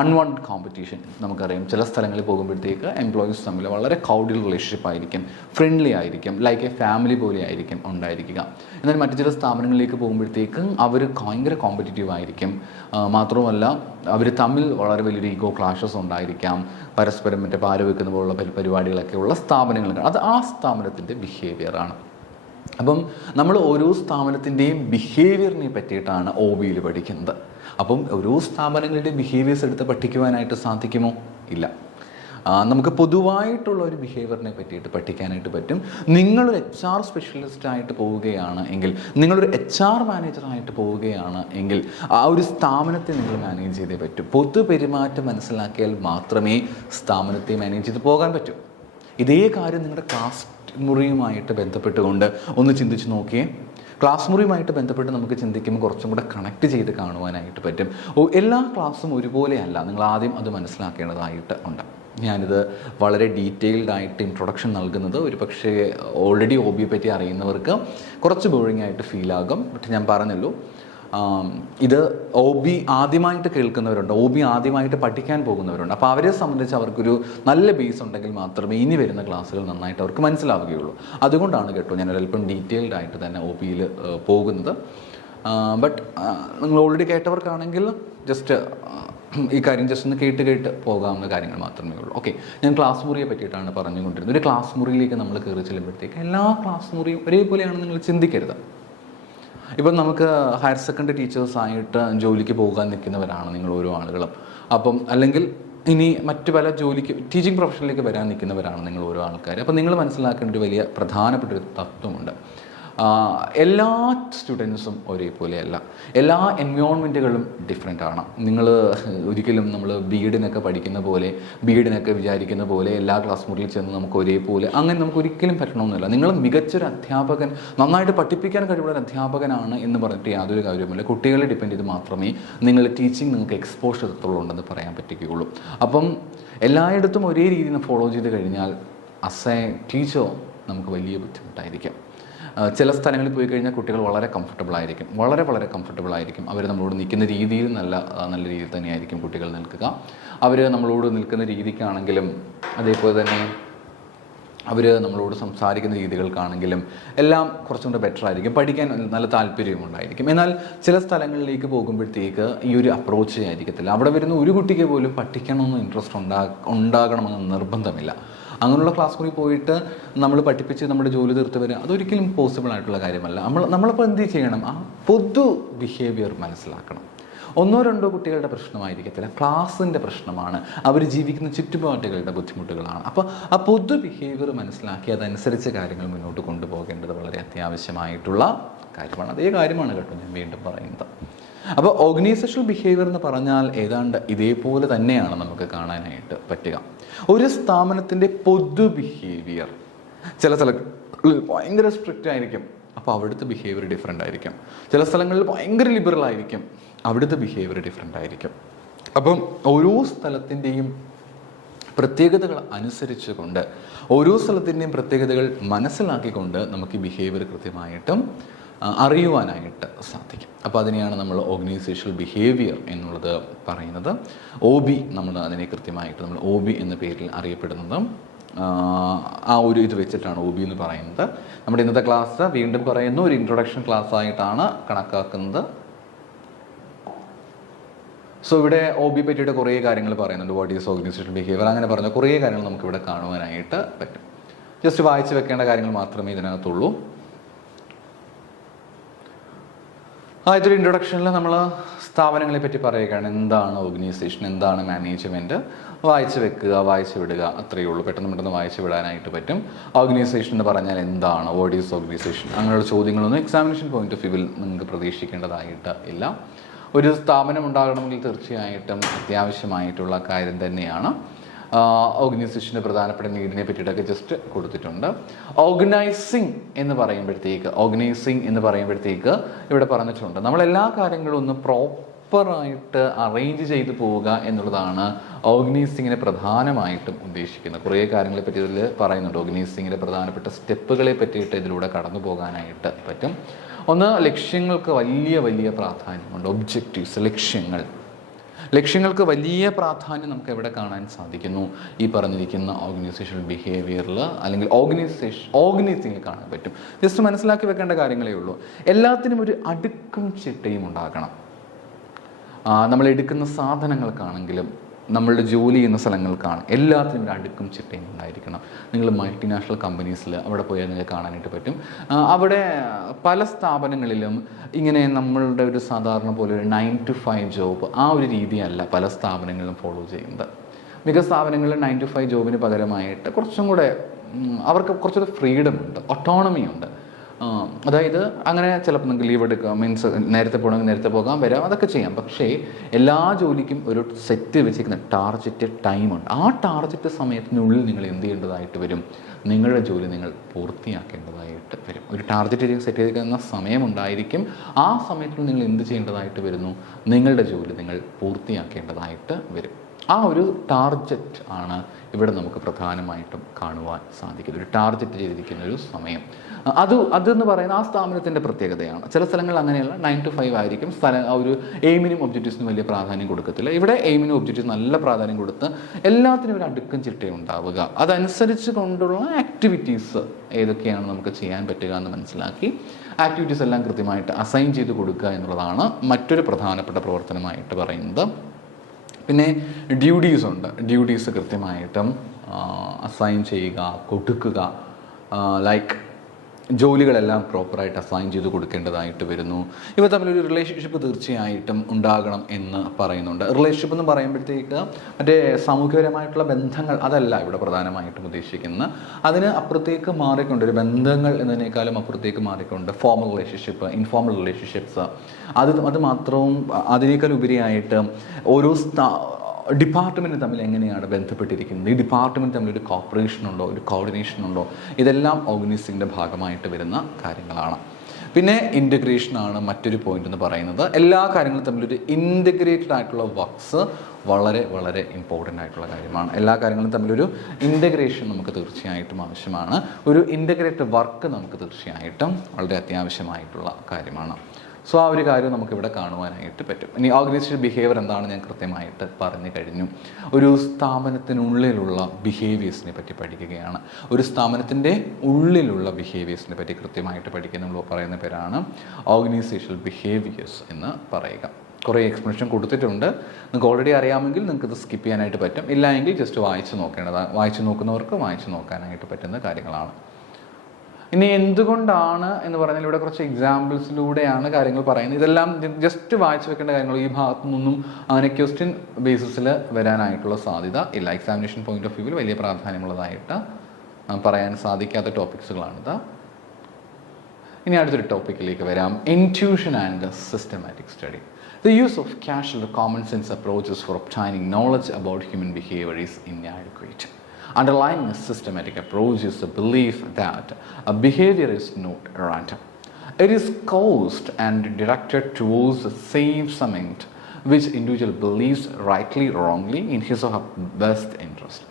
അൺവാണ്ടഡ് കോമ്പറ്റീഷൻ നമുക്കറിയാം. ചില സ്ഥലങ്ങളിൽ പോകുമ്പോഴത്തേക്ക് എംപ്ലോയീസ് തമ്മിൽ വളരെ കൗഡിയൽ റിലേഷൻഷിപ്പ് ആയിരിക്കും, ഫ്രണ്ട്ലി ആയിരിക്കും, ലൈക്ക് എ ഫാമിലി പോലെ ആയിരിക്കും ഉണ്ടായിരിക്കുക. എന്നാൽ മറ്റു ചില സ്ഥാപനങ്ങളിലേക്ക് പോകുമ്പോഴത്തേക്കും അവർ ഭയങ്കര കോമ്പറ്റീറ്റീവ് ആയിരിക്കും. മാത്രവുമല്ല അവർ തമ്മിൽ വളരെ വലിയൊരു ഈഗോ ക്ലാഷസ് ഉണ്ടായിരിക്കാം. പരസ്പരം മറ്റേ പാല് വെക്കുന്ന പോലുള്ള പരിപാടികളൊക്കെ ഉള്ള സ്ഥാപനങ്ങൾ, അത് ആ സ്ഥാപനത്തിൻ്റെ ബിഹേവിയറാണ്. അപ്പം നമ്മൾ ഓരോ സ്ഥാപനത്തിൻ്റെയും ബിഹേവിയറിനെ പറ്റിയിട്ടാണ് OBയിൽ പഠിക്കുന്നത്. അപ്പം ഓരോ സ്ഥാപനങ്ങളുടെ ബിഹേവിയേഴ്സ് എടുത്ത് പഠിക്കുവാനായിട്ട് സാധിക്കുമോ? ഇല്ല. നമുക്ക് പൊതുവായിട്ടുള്ള ഒരു ബിഹേവിയറിനെ പറ്റിയിട്ട് പഠിക്കാനായിട്ട് പറ്റും. നിങ്ങളൊരു HR സ്പെഷ്യലിസ്റ്റായിട്ട് പോവുകയാണ് എങ്കിൽ, നിങ്ങളൊരു HR മാനേജറായിട്ട് പോവുകയാണ് എങ്കിൽ ആ ഒരു സ്ഥാപനത്തെ നിങ്ങൾ മാനേജ് ചെയ്തേ പറ്റൂ. പൊതുപെരുമാറ്റം മനസ്സിലാക്കിയാൽ മാത്രമേ സ്ഥാപനത്തെ മാനേജ് ചെയ്ത് പോകാൻ പറ്റൂ. ഇതേ കാര്യം നിങ്ങളുടെ ക്ലാസ് മുറിയുമായിട്ട് ബന്ധപ്പെട്ടുകൊണ്ട് ഒന്ന് ചിന്തിച്ച് നോക്കിയേ. ക്ലാസ് മുറിയുമായിട്ട് ബന്ധപ്പെട്ട് നമുക്ക് ചിന്തിക്കുമ്പോൾ കുറച്ചും കൂടെ കണക്ട് ചെയ്ത് കാണുവാനായിട്ട് പറ്റും. എല്ലാ ക്ലാസ്സും ഒരുപോലെയല്ല, നിങ്ങൾ ആദ്യം അത് മനസ്സിലാക്കേണ്ടതായിട്ട് ഉണ്ട്. ഞാനിത് വളരെ ഡീറ്റെയിൽഡ് ആയിട്ട് ഇൻട്രൊഡക്ഷൻ നൽകുന്നത് ഒരു പക്ഷേ ഓൾറെഡി OBയെ പറ്റി അറിയുന്നവർക്ക് കുറച്ച് ബോറിംഗ് ആയിട്ട് ഫീൽ ആകും. പക്ഷെ ഞാൻ പറഞ്ഞല്ലോ, ഇത് OB ആദ്യമായിട്ട് കേൾക്കുന്നവരുണ്ട്, OB ആദ്യമായിട്ട് പഠിക്കാൻ പോകുന്നവരുണ്ട്. അപ്പോൾ അവരെ സംബന്ധിച്ച് അവർക്കൊരു നല്ല ബേസ് ഉണ്ടെങ്കിൽ മാത്രമേ ഇനി വരുന്ന ക്ലാസ്സുകൾ നന്നായിട്ട് അവർക്ക് മനസ്സിലാവുകയുള്ളൂ. അതുകൊണ്ടാണ് കേട്ടോ ഞാൻ ഒരല്പം ഡീറ്റെയിൽഡ് ആയിട്ട് തന്നെ OBയിൽ പോകുന്നത്. ബട്ട് നിങ്ങൾ ഓൾറെഡി കേട്ടവർക്കാണെങ്കിൽ ജസ്റ്റ് ഈ കാര്യം ജസ്റ്റ് ഒന്ന് കേട്ട് പോകാവുന്ന കാര്യങ്ങൾ മാത്രമേ ഉള്ളൂ. ഓക്കെ, ഞാൻ ക്ലാസ് മുറിയെ പറ്റിയിട്ടാണ് പറഞ്ഞുകൊണ്ടിരുന്നത്. ഒരു ക്ലാസ് മുറിയിലേക്ക് നമ്മൾ കയറി ചെല്ലുമ്പോഴത്തേക്ക് എല്ലാ ക്ലാസ് മുറിയും ഒരേപോലെയാണെന്ന് നിങ്ങൾ ചിന്തിക്കരുത്. ഇപ്പം നമുക്ക് ഹയർ സെക്കൻഡറി ടീച്ചേഴ്സായിട്ട് ജോലിക്ക് പോകാൻ നിൽക്കുന്നവരാണ് നിങ്ങൾ ഓരോ ആളുകളും. അപ്പം അല്ലെങ്കിൽ ഇനി മറ്റു പല ജോലിക്ക് ടീച്ചിങ് പ്രൊഫഷനിലേക്ക് വരാൻ നിൽക്കുന്നവരാണ് നിങ്ങൾ ഓരോ ആൾക്കാർ. അപ്പം നിങ്ങൾ മനസ്സിലാക്കേണ്ട ഒരു വലിയ പ്രധാനപ്പെട്ട ഒരു തത്വമുണ്ട്. എല്ലാ സ്റ്റുഡൻസും ഒരേപോലെയല്ല, എല്ലാ എൻവയോൺമെൻറ്റുകളും ഡിഫറെൻ്റ് ആണ്. നിങ്ങൾ ഒരിക്കലും നമ്മൾ ബിഎഡിനൊക്കെ പഠിക്കുന്ന പോലെ, ബിഎഡിനൊക്കെ വിചാരിക്കുന്ന പോലെ എല്ലാ ക്ലാസ് മുറിയിൽ ചെന്ന് നമുക്ക് ഒരേപോലെ അങ്ങനെ നമുക്ക് ഒരിക്കലും പറ്റണമെന്നില്ല. നിങ്ങൾ മികച്ചൊരു അധ്യാപകൻ, നന്നായിട്ട് പഠിപ്പിക്കാൻ കഴിവുള്ള ഒരു അധ്യാപകനാണ് എന്ന് പറഞ്ഞിട്ട് യാതൊരു കാര്യവുമില്ല. കുട്ടികളെ ഡിപ്പെൻഡ് ചെയ്ത് മാത്രമേ നിങ്ങൾ ടീച്ചിങ് നിങ്ങൾക്ക് എക്സ്പോഷർ എത്രയുണ്ടെന്ന് പറയാൻ പറ്റുകയുള്ളൂ. അപ്പം എല്ലായിടത്തും ഒരേ രീതിയിൽ ഫോളോ ചെയ്ത് കഴിഞ്ഞാൽ ആസ് എ ടീച്ചർ നമുക്ക് വലിയ ബുദ്ധിമുട്ടായിരിക്കും. ചില സ്ഥലങ്ങളിൽ പോയി കഴിഞ്ഞാൽ കുട്ടികൾ വളരെ കംഫർട്ടബിൾ ആയിരിക്കും, വളരെ കംഫർട്ടബിൾ ആയിരിക്കും. അവർ നമ്മളോട് നിൽക്കുന്ന രീതിയിൽ നല്ല രീതിയിൽ തന്നെയായിരിക്കും കുട്ടികൾ നിൽക്കുക. അവർ നമ്മളോട് നിൽക്കുന്ന രീതിക്കാണെങ്കിലും അതേപോലെ തന്നെ അവർ നമ്മളോട് സംസാരിക്കുന്ന രീതികൾക്കാണെങ്കിലും എല്ലാം കുറച്ചും കൂടെ ബെറ്റർ ആയിരിക്കും. പഠിക്കാൻ നല്ല താല്പര്യവും ഉണ്ടായിരിക്കും. എന്നാൽ ചില സ്ഥലങ്ങളിലേക്ക് പോകുമ്പോഴത്തേക്ക് ഈ ഒരു അപ്രോച്ച് ആയിരിക്കത്തില്ല. അവിടെ വരുന്ന ഒരു കുട്ടിക്ക് പോലും പഠിക്കണമെന്ന് ഇൻട്രസ്റ്റ് ഉണ്ടാകണമെന്ന് നിർബന്ധമില്ല. അങ്ങനെയുള്ള ക്ലാസ് മുറി പോയിട്ട് നമ്മൾ പഠിപ്പിച്ച് നമ്മുടെ ജോലി തീർത്ത് വരിക അതൊരിക്കലും പോസിബിൾ ആയിട്ടുള്ള കാര്യമല്ല. നമ്മളിപ്പോൾ എന്ത് ചെയ്യണം? ആ പൊതു ബിഹേവിയർ മനസ്സിലാക്കണം. 1-2 കുട്ടികളുടെ പ്രശ്നമായിരിക്കത്തില്ല, ക്ലാസ്സിൻ്റെ പ്രശ്നമാണ്, അവർ ജീവിക്കുന്ന ചുറ്റുപാടുകളുടെ ബുദ്ധിമുട്ടുകളാണ്. അപ്പോൾ ആ പൊതു ബിഹേവിയർ മനസ്സിലാക്കി അതനുസരിച്ച് കാര്യങ്ങൾ മുന്നോട്ട് കൊണ്ടുപോകേണ്ടത് വളരെ അത്യാവശ്യമായിട്ടുള്ള കാര്യമാണ്. അതേ കാര്യമാണ് കേട്ടോ ഞാൻ വീണ്ടും പറയുന്നത്. അപ്പോൾ ഓർഗനൈസേഷണൽ ബിഹേവിയർ എന്ന് പറഞ്ഞാൽ ഏതാണ്ട് ഇതേപോലെ തന്നെയാണ് നമുക്ക് കാണാനായിട്ട് പറ്റുക. ഒരു സ്ഥാപനത്തിൻ്റെ പൊതു ബിഹേവിയർ ചില സ്ഥലങ്ങളിൽ ഭയങ്കര സ്ട്രിക്റ്റ് ആയിരിക്കും, അപ്പോൾ അവിടുത്തെ ബിഹേവിയർ ഡിഫറെൻ്റ് ആയിരിക്കും. ചില സ്ഥലങ്ങളിൽ ഭയങ്കര ലിബറൽ ആയിരിക്കും, അവിടുത്തെ ബിഹേവിയർ ഡിഫറെൻ്റ് ആയിരിക്കും. അപ്പം ഓരോ സ്ഥലത്തിൻ്റെയും പ്രത്യേകതകൾ അനുസരിച്ചുകൊണ്ട്, ഓരോ സ്ഥലത്തിൻ്റെയും പ്രത്യേകതകൾ മനസ്സിലാക്കിക്കൊണ്ട് നമുക്ക് ഈ ബിഹേവിയർ കൃത്യമായിട്ടും അറിയുവാനായിട്ട് സാധിക്കും. അപ്പോൾ അതിനെയാണ് നമ്മൾ ഓർഗനൈസേഷണൽ ബിഹേവിയർ എന്നുള്ളത് പറയുന്നത്. OB നമ്മൾ അതിനെ കൃത്യമായിട്ട് നമ്മൾ OB എന്ന പേരിൽ അറിയപ്പെടുന്നത്. ആ ഒരു ഇത് വെച്ചിട്ടാണ് OB എന്ന് പറയുന്നത്. നമ്മുടെ ഇന്നത്തെ ക്ലാസ് വീണ്ടും പറയുന്നു ഒരു ഇൻട്രൊഡക്ഷൻ ക്ലാസ് ആയിട്ടാണ് കണക്കാക്കുന്നത്. സോ ഇവിടെ OB പറ്റിയിട്ട് കുറേ കാര്യങ്ങൾ പറയുന്നുണ്ട്. വാട്ട് ഈസ് ഓർഗനൈസേഷണൽ ബിഹേവിയർ അങ്ങനെ പറഞ്ഞ കുറേ കാര്യങ്ങൾ നമുക്കിവിടെ കാണുവാനായിട്ട് പറ്റും. ജസ്റ്റ് വായിച്ച് വെക്കേണ്ട കാര്യങ്ങൾ മാത്രമേ ഇതിനകത്തുള്ളൂ. ആദ്യത്തെ ഒരു ഇൻട്രൊഡക്ഷനിൽ നമ്മൾ സ്ഥാപനങ്ങളെ പറ്റി പറയുകയാണ്. എന്താണ് ഓർഗനൈസേഷൻ, എന്താണ് മാനേജ്മെൻറ്റ്, വായിച്ച് വെക്കുക, വായിച്ച് വിടുക, അത്രയേ ഉള്ളൂ. പെട്ടെന്ന് വായിച്ച് വിടാനായിട്ട് പറ്റും. ഓർഗനൈസേഷൻ എന്ന് പറഞ്ഞാൽ എന്താണ്, വാട്ട് ഈസ് ഓർഗനൈസേഷൻ, അങ്ങനെയുള്ള ചോദ്യങ്ങളൊന്നും എക്സാമിനേഷൻ പോയിന്റ് ഓഫ് വ്യൂവിൽ നിങ്ങൾക്ക് പ്രതീക്ഷിക്കേണ്ടതായിട്ട് ഇല്ല. ഒരു സ്ഥാപനം ഉണ്ടാകണമെങ്കിൽ തീർച്ചയായിട്ടും അത്യാവശ്യമായിട്ടുള്ള കാര്യം തന്നെയാണ്. ഓർഗനൈസേഷൻ്റെ പ്രധാനപ്പെട്ട നീഡിനെ പറ്റിയിട്ടൊക്കെ ജസ്റ്റ് കൊടുത്തിട്ടുണ്ട്. ഓർഗനൈസിങ് എന്ന് പറയുമ്പോഴത്തേക്ക് ഇവിടെ പറഞ്ഞിട്ടുണ്ട് നമ്മളെല്ലാ കാര്യങ്ങളും ഒന്ന് പ്രോപ്പറായിട്ട് അറേഞ്ച് ചെയ്ത് പോവുക എന്നുള്ളതാണ് ഓർഗനൈസിങ്ങിനെ പ്രധാനമായിട്ടും ഉദ്ദേശിക്കുന്നത്. കുറേ കാര്യങ്ങളെ പറ്റി ഇതിൽ പറയുന്നുണ്ട്. ഓർഗനൈസിങ്ങിൻ്റെ പ്രധാനപ്പെട്ട സ്റ്റെപ്പുകളെ പറ്റിയിട്ട് ഇതിലൂടെ കടന്നു പോകാനായിട്ട് പറ്റും. ഒന്ന്, ലക്ഷ്യങ്ങൾക്ക് വലിയ പ്രാധാന്യമുണ്ട്. ഒബ്ജക്റ്റീവ്സ്, ലക്ഷ്യങ്ങൾക്ക് വലിയ പ്രാധാന്യം നമുക്ക് എവിടെ കാണാൻ സാധിക്കുന്നു? ഈ പറഞ്ഞിരിക്കുന്ന ഓർഗനൈസേഷണൽ ബിഹേവിയറിൽ അല്ലെങ്കിൽ ഓർഗനൈസിങ്ങിൽ കാണാൻ പറ്റും. ജസ്റ്റ് മനസ്സിലാക്കി വെക്കേണ്ട കാര്യങ്ങളേ ഉള്ളൂ. എല്ലാത്തിനും ഒരു അടുക്കും ചിട്ടയും ഉണ്ടാകണം. നമ്മൾ എടുക്കുന്ന സാധനങ്ങൾക്കാണെങ്കിലും നമ്മളുടെ ജോലി ചെയ്യുന്ന സ്ഥലങ്ങൾക്കാണ് എല്ലാത്തിനും ഒരു അടുക്കും ചിട്ടയും ഉണ്ടായിരിക്കണം. നിങ്ങൾ മൾട്ടിനാഷണൽ കമ്പനീസിൽ അവിടെ പോയാൽ നിങ്ങൾക്ക് കാണാനായിട്ട് പറ്റും. അവിടെ പല സ്ഥാപനങ്ങളിലും ഇങ്ങനെ നമ്മളുടെ ഒരു സാധാരണ പോലെ ഒരു 9 to 5 ജോബ് ആ ഒരു രീതിയല്ല പല സ്ഥാപനങ്ങളിലും ഫോളോ ചെയ്യുന്നത്. മിക്ക സ്ഥാപനങ്ങളിലും 9 to 5 ജോബിന് പകരമായിട്ട് കുറച്ചും കൂടെ അവർക്ക് കുറച്ചുകൂടെ ഫ്രീഡം ഉണ്ട്, ഓട്ടോണമി ഉണ്ട്. അതായത് അങ്ങനെ ചിലപ്പോൾ നിങ്ങൾക്ക് ലീവ് എടുക്കുക, മീൻസ് നേരത്തെ പോകണമെങ്കിൽ നേരത്തെ പോകാൻ വരാം, അതൊക്കെ ചെയ്യാം. പക്ഷേ എല്ലാ ജോലിക്കും ഒരു സെറ്റ് വെച്ചിരിക്കുന്ന ടാർജറ്റ് ടൈമുണ്ട്. ആ ടാർജറ്റ് സമയത്തിനുള്ളിൽ നിങ്ങൾ എന്ത് ചെയ്യേണ്ടതായിട്ട് വരും? നിങ്ങളുടെ ജോലി നിങ്ങൾ പൂർത്തിയാക്കേണ്ടതായിട്ട് വരും. ഒരു ടാർജറ്റ് സെറ്റ് ചെയ്തിരിക്കുന്ന സമയമുണ്ടായിരിക്കും. ആ സമയത്തിൽ നിങ്ങൾ എന്ത് ചെയ്യേണ്ടതായിട്ട് വരുന്നു? നിങ്ങളുടെ ജോലി നിങ്ങൾ പൂർത്തിയാക്കേണ്ടതായിട്ട് വരും. ആ ഒരു ടാർഗറ്റ് ആണ് ഇവിടെ നമുക്ക് പ്രധാനമായിട്ടും കാണുവാൻ സാധിക്കുന്നത്. ഒരു ടാർഗറ്റ് ചെയ്തിരിക്കുന്ന ഒരു സമയം, അതെന്ന് പറയുന്ന ആ സ്ഥാപനത്തിൻ്റെ പ്രത്യേകതയാണ്. ചില സ്ഥലങ്ങളിൽ അങ്ങനെയല്ല, 9 to 5 ആയിരിക്കും. ഒരു എയിമിനും ഒബ്ജക്റ്റീവ്സിനും വലിയ പ്രാധാന്യം കൊടുക്കത്തില്ല. ഇവിടെ എയിമിനും ഒബ്ജക്റ്റീവ്സ് നല്ല പ്രാധാന്യം കൊടുത്ത് എല്ലാത്തിനും ഒരു അടുക്കും ചിട്ടയുണ്ടാവുക, അതനുസരിച്ച് കൊണ്ടുള്ള ആക്ടിവിറ്റീസ് ഏതൊക്കെയാണ് നമുക്ക് ചെയ്യാൻ പറ്റുക എന്ന് മനസ്സിലാക്കി ആക്ടിവിറ്റീസ് എല്ലാം കൃത്യമായിട്ട് അസൈൻ ചെയ്ത് കൊടുക്കുക എന്നുള്ളതാണ് മറ്റൊരു പ്രധാനപ്പെട്ട പ്രവർത്തനമായിട്ട് പറയുന്നത്. പിന്നെ ഡ്യൂട്ടീസ് ഉണ്ട്. ഡ്യൂട്ടീസ് കൃത്യമായിട്ടും അസൈൻ ചെയ്യുക, കൊടുക്കുക. ലൈക്ക് ജോലികളെല്ലാം പ്രോപ്പറായിട്ട് അസൈൻ ചെയ്ത് കൊടുക്കേണ്ടതായിട്ട് വരുന്നു. ഇവ തമ്മിലൊരു റിലേഷൻഷിപ്പ് തീർച്ചയായിട്ടും ഉണ്ടാകണം എന്ന് പറയുന്നുണ്ട്. റിലേഷൻഷിപ്പ് എന്ന് പറയുമ്പോഴത്തേക്ക് മറ്റേ സാമൂഹികപരമായിട്ടുള്ള ബന്ധങ്ങൾ അതല്ല ഇവിടെ പ്രധാനമായിട്ടും ഉദ്ദേശിക്കുന്നത്. അതിന് അപ്പുറത്തേക്ക് മാറിക്കൊണ്ട്, ഒരു ബന്ധങ്ങൾ എന്നതിനേക്കാളും അപ്പുറത്തേക്ക് മാറിക്കൊണ്ട് ഫോർമൽ റിലേഷൻഷിപ്പ്, ഇൻഫോർമൽ റിലേഷൻഷിപ്സ്, അത് മാത്രവും അതിനേക്കാൾ ഉപരിയായിട്ട് ഓരോ ഡിപ്പാർട്ട്മെൻറ്റ് തമ്മിൽ എങ്ങനെയാണ് ബന്ധപ്പെട്ടിരിക്കുന്നത്, ഈ ഡിപ്പാർട്ട്മെൻറ്റ് തമ്മിൽ ഒരു കോപ്പറേഷൻ ഉണ്ടോ, ഒരു കോർഡിനേഷൻ ഉണ്ടോ, ഇതെല്ലാം ഓർഗനൈസിങ്ങിൻ്റെ ഭാഗമായിട്ട് വരുന്ന കാര്യങ്ങളാണ്. പിന്നെ ഇൻ്റഗ്രേഷനാണ് മറ്റൊരു പോയിന്റ് എന്ന് പറയുന്നത്. എല്ലാ കാര്യങ്ങളും തമ്മിലൊരു ഇൻ്റഗ്രേറ്റഡ് ആയിട്ടുള്ള വർക്ക്സ് വളരെ വളരെ ഇമ്പോർട്ടൻ്റ് ആയിട്ടുള്ള കാര്യമാണ്. എല്ലാ കാര്യങ്ങളും തമ്മിലൊരു ഇൻ്റഗ്രേഷൻ നമുക്ക് തീർച്ചയായിട്ടും ആവശ്യമാണ്. ഒരു ഇൻ്റഗ്രേറ്റഡ് വർക്ക് നമുക്ക് തീർച്ചയായിട്ടും വളരെ അത്യാവശ്യമായിട്ടുള്ള കാര്യമാണ്. സോ ആ ഒരു കാര്യം നമുക്കിവിടെ കാണുവാനായിട്ട് പറ്റും. ഇനി ഓർഗനൈസേഷൻ ബിഹേവിയർ എന്താണ് ഞാൻ കൃത്യമായിട്ട് പറഞ്ഞു കഴിഞ്ഞു. ഒരു സ്ഥാപനത്തിനുള്ളിലുള്ള ബിഹേവിയേഴ്സിനെ പറ്റി പഠിക്കുകയാണ്. ഒരു സ്ഥാപനത്തിൻ്റെ ഉള്ളിലുള്ള ബിഹേവിയേഴ്സിനെ പറ്റി കൃത്യമായിട്ട് പഠിക്കുന്ന നമ്മൾ പറയുന്ന പേരാണ് ഓർഗനൈസേഷണൽ ബിഹേവിയേഴ്സ് എന്ന് പറയുക. കുറേ എക്സ്പ്ലനേഷൻ കൊടുത്തിട്ടുണ്ട്. നിങ്ങൾക്ക് ഓൾറെഡി അറിയാമെങ്കിൽ നിങ്ങൾക്കിത് സ്കിപ്പ് ചെയ്യാനായിട്ട് പറ്റും. ഇല്ല എങ്കിൽ ജസ്റ്റ് വായിച്ച് നോക്കുന്നവർക്ക് വായിച്ച് നോക്കാനായിട്ട് പറ്റുന്ന കാര്യങ്ങളാണ്. ഇനി എന്തുകൊണ്ടാണ് എന്ന് പറഞ്ഞാൽ ഇവിടെ കുറച്ച് എക്സാമ്പിൾസിലൂടെയാണ് കാര്യങ്ങൾ പറയുന്നത്. ഇതെല്ലാം ജസ്റ്റ് വായിച്ചു വെക്കേണ്ട കാര്യങ്ങൾ. ഈ ഭാഗത്തു നിന്നും അങ്ങനെ ക്വസ്റ്റ്യൻ ബേസിസിൽ വരാനായിട്ടുള്ള സാധ്യത ഇല്ല. എക്സാമിനേഷൻ പോയിന്റ് ഓഫ് വ്യൂവിൽ വലിയ പ്രാധാന്യമുള്ളതായിട്ട് പറയാൻ സാധിക്കാത്ത ടോപ്പിക്സുകളാണിത്. ഇനി അടുത്തൊരു ടോപ്പിക്കിലേക്ക് വരാം. Intuition and systematic study. The use of casual common sense approaches for obtaining knowledge about human behavior is inadequate. Underlying a systematic approach is the belief that a behavior is not random. It is caused and directed towards the same summit which individual believes rightly or wrongly in his or her best interest.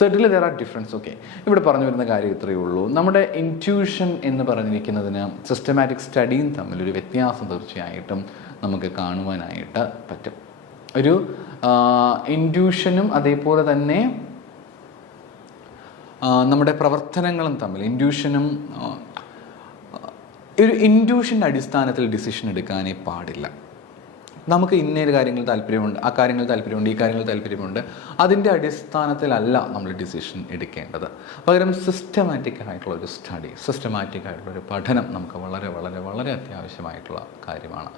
Certainly there are differences. Okay, ഇവിടെ പറഞ്ഞു വരുന്ന കാര്യം ഇത്രയേ ഉള്ളൂ. നമ്മുടെ intuition എന്ന് പറഞ്ഞിരിക്കുന്നതിന് systematic സ്റ്റഡിയും തമ്മിലൊരു വ്യത്യാസം തീർച്ചയായിട്ടും നമുക്ക് കാണുവാനായിട്ട് പറ്റും. ഒരു ഇൻറ്റ്യൂഷനും അതേപോലെ തന്നെ നമ്മുടെ പ്രവർത്തനങ്ങളും തമ്മിൽ ഒരു ഇൻറ്റ്യൂഷൻ്റെ അടിസ്ഥാനത്തിൽ ഡിസിഷൻ എടുക്കാനേ പാടില്ല. നമുക്ക് ഇന്നേത് കാര്യങ്ങൾ താല്പര്യമുണ്ട്, ആ കാര്യങ്ങൾ താല്പര്യമുണ്ട്, ഈ കാര്യങ്ങൾ താല്പര്യമുണ്ട്, അതിൻ്റെ അടിസ്ഥാനത്തിലല്ല നമ്മൾ ഡിസിഷൻ എടുക്കേണ്ടത്. പകരം സിസ്റ്റമാറ്റിക് ആയിട്ടുള്ള ഒരു സ്റ്റഡി, സിസ്റ്റമാറ്റിക് ആയിട്ടുള്ള ഒരു പഠനം നമുക്ക് വളരെ വളരെ വളരെ അത്യാവശ്യമായിട്ടുള്ള കാര്യമാണ്.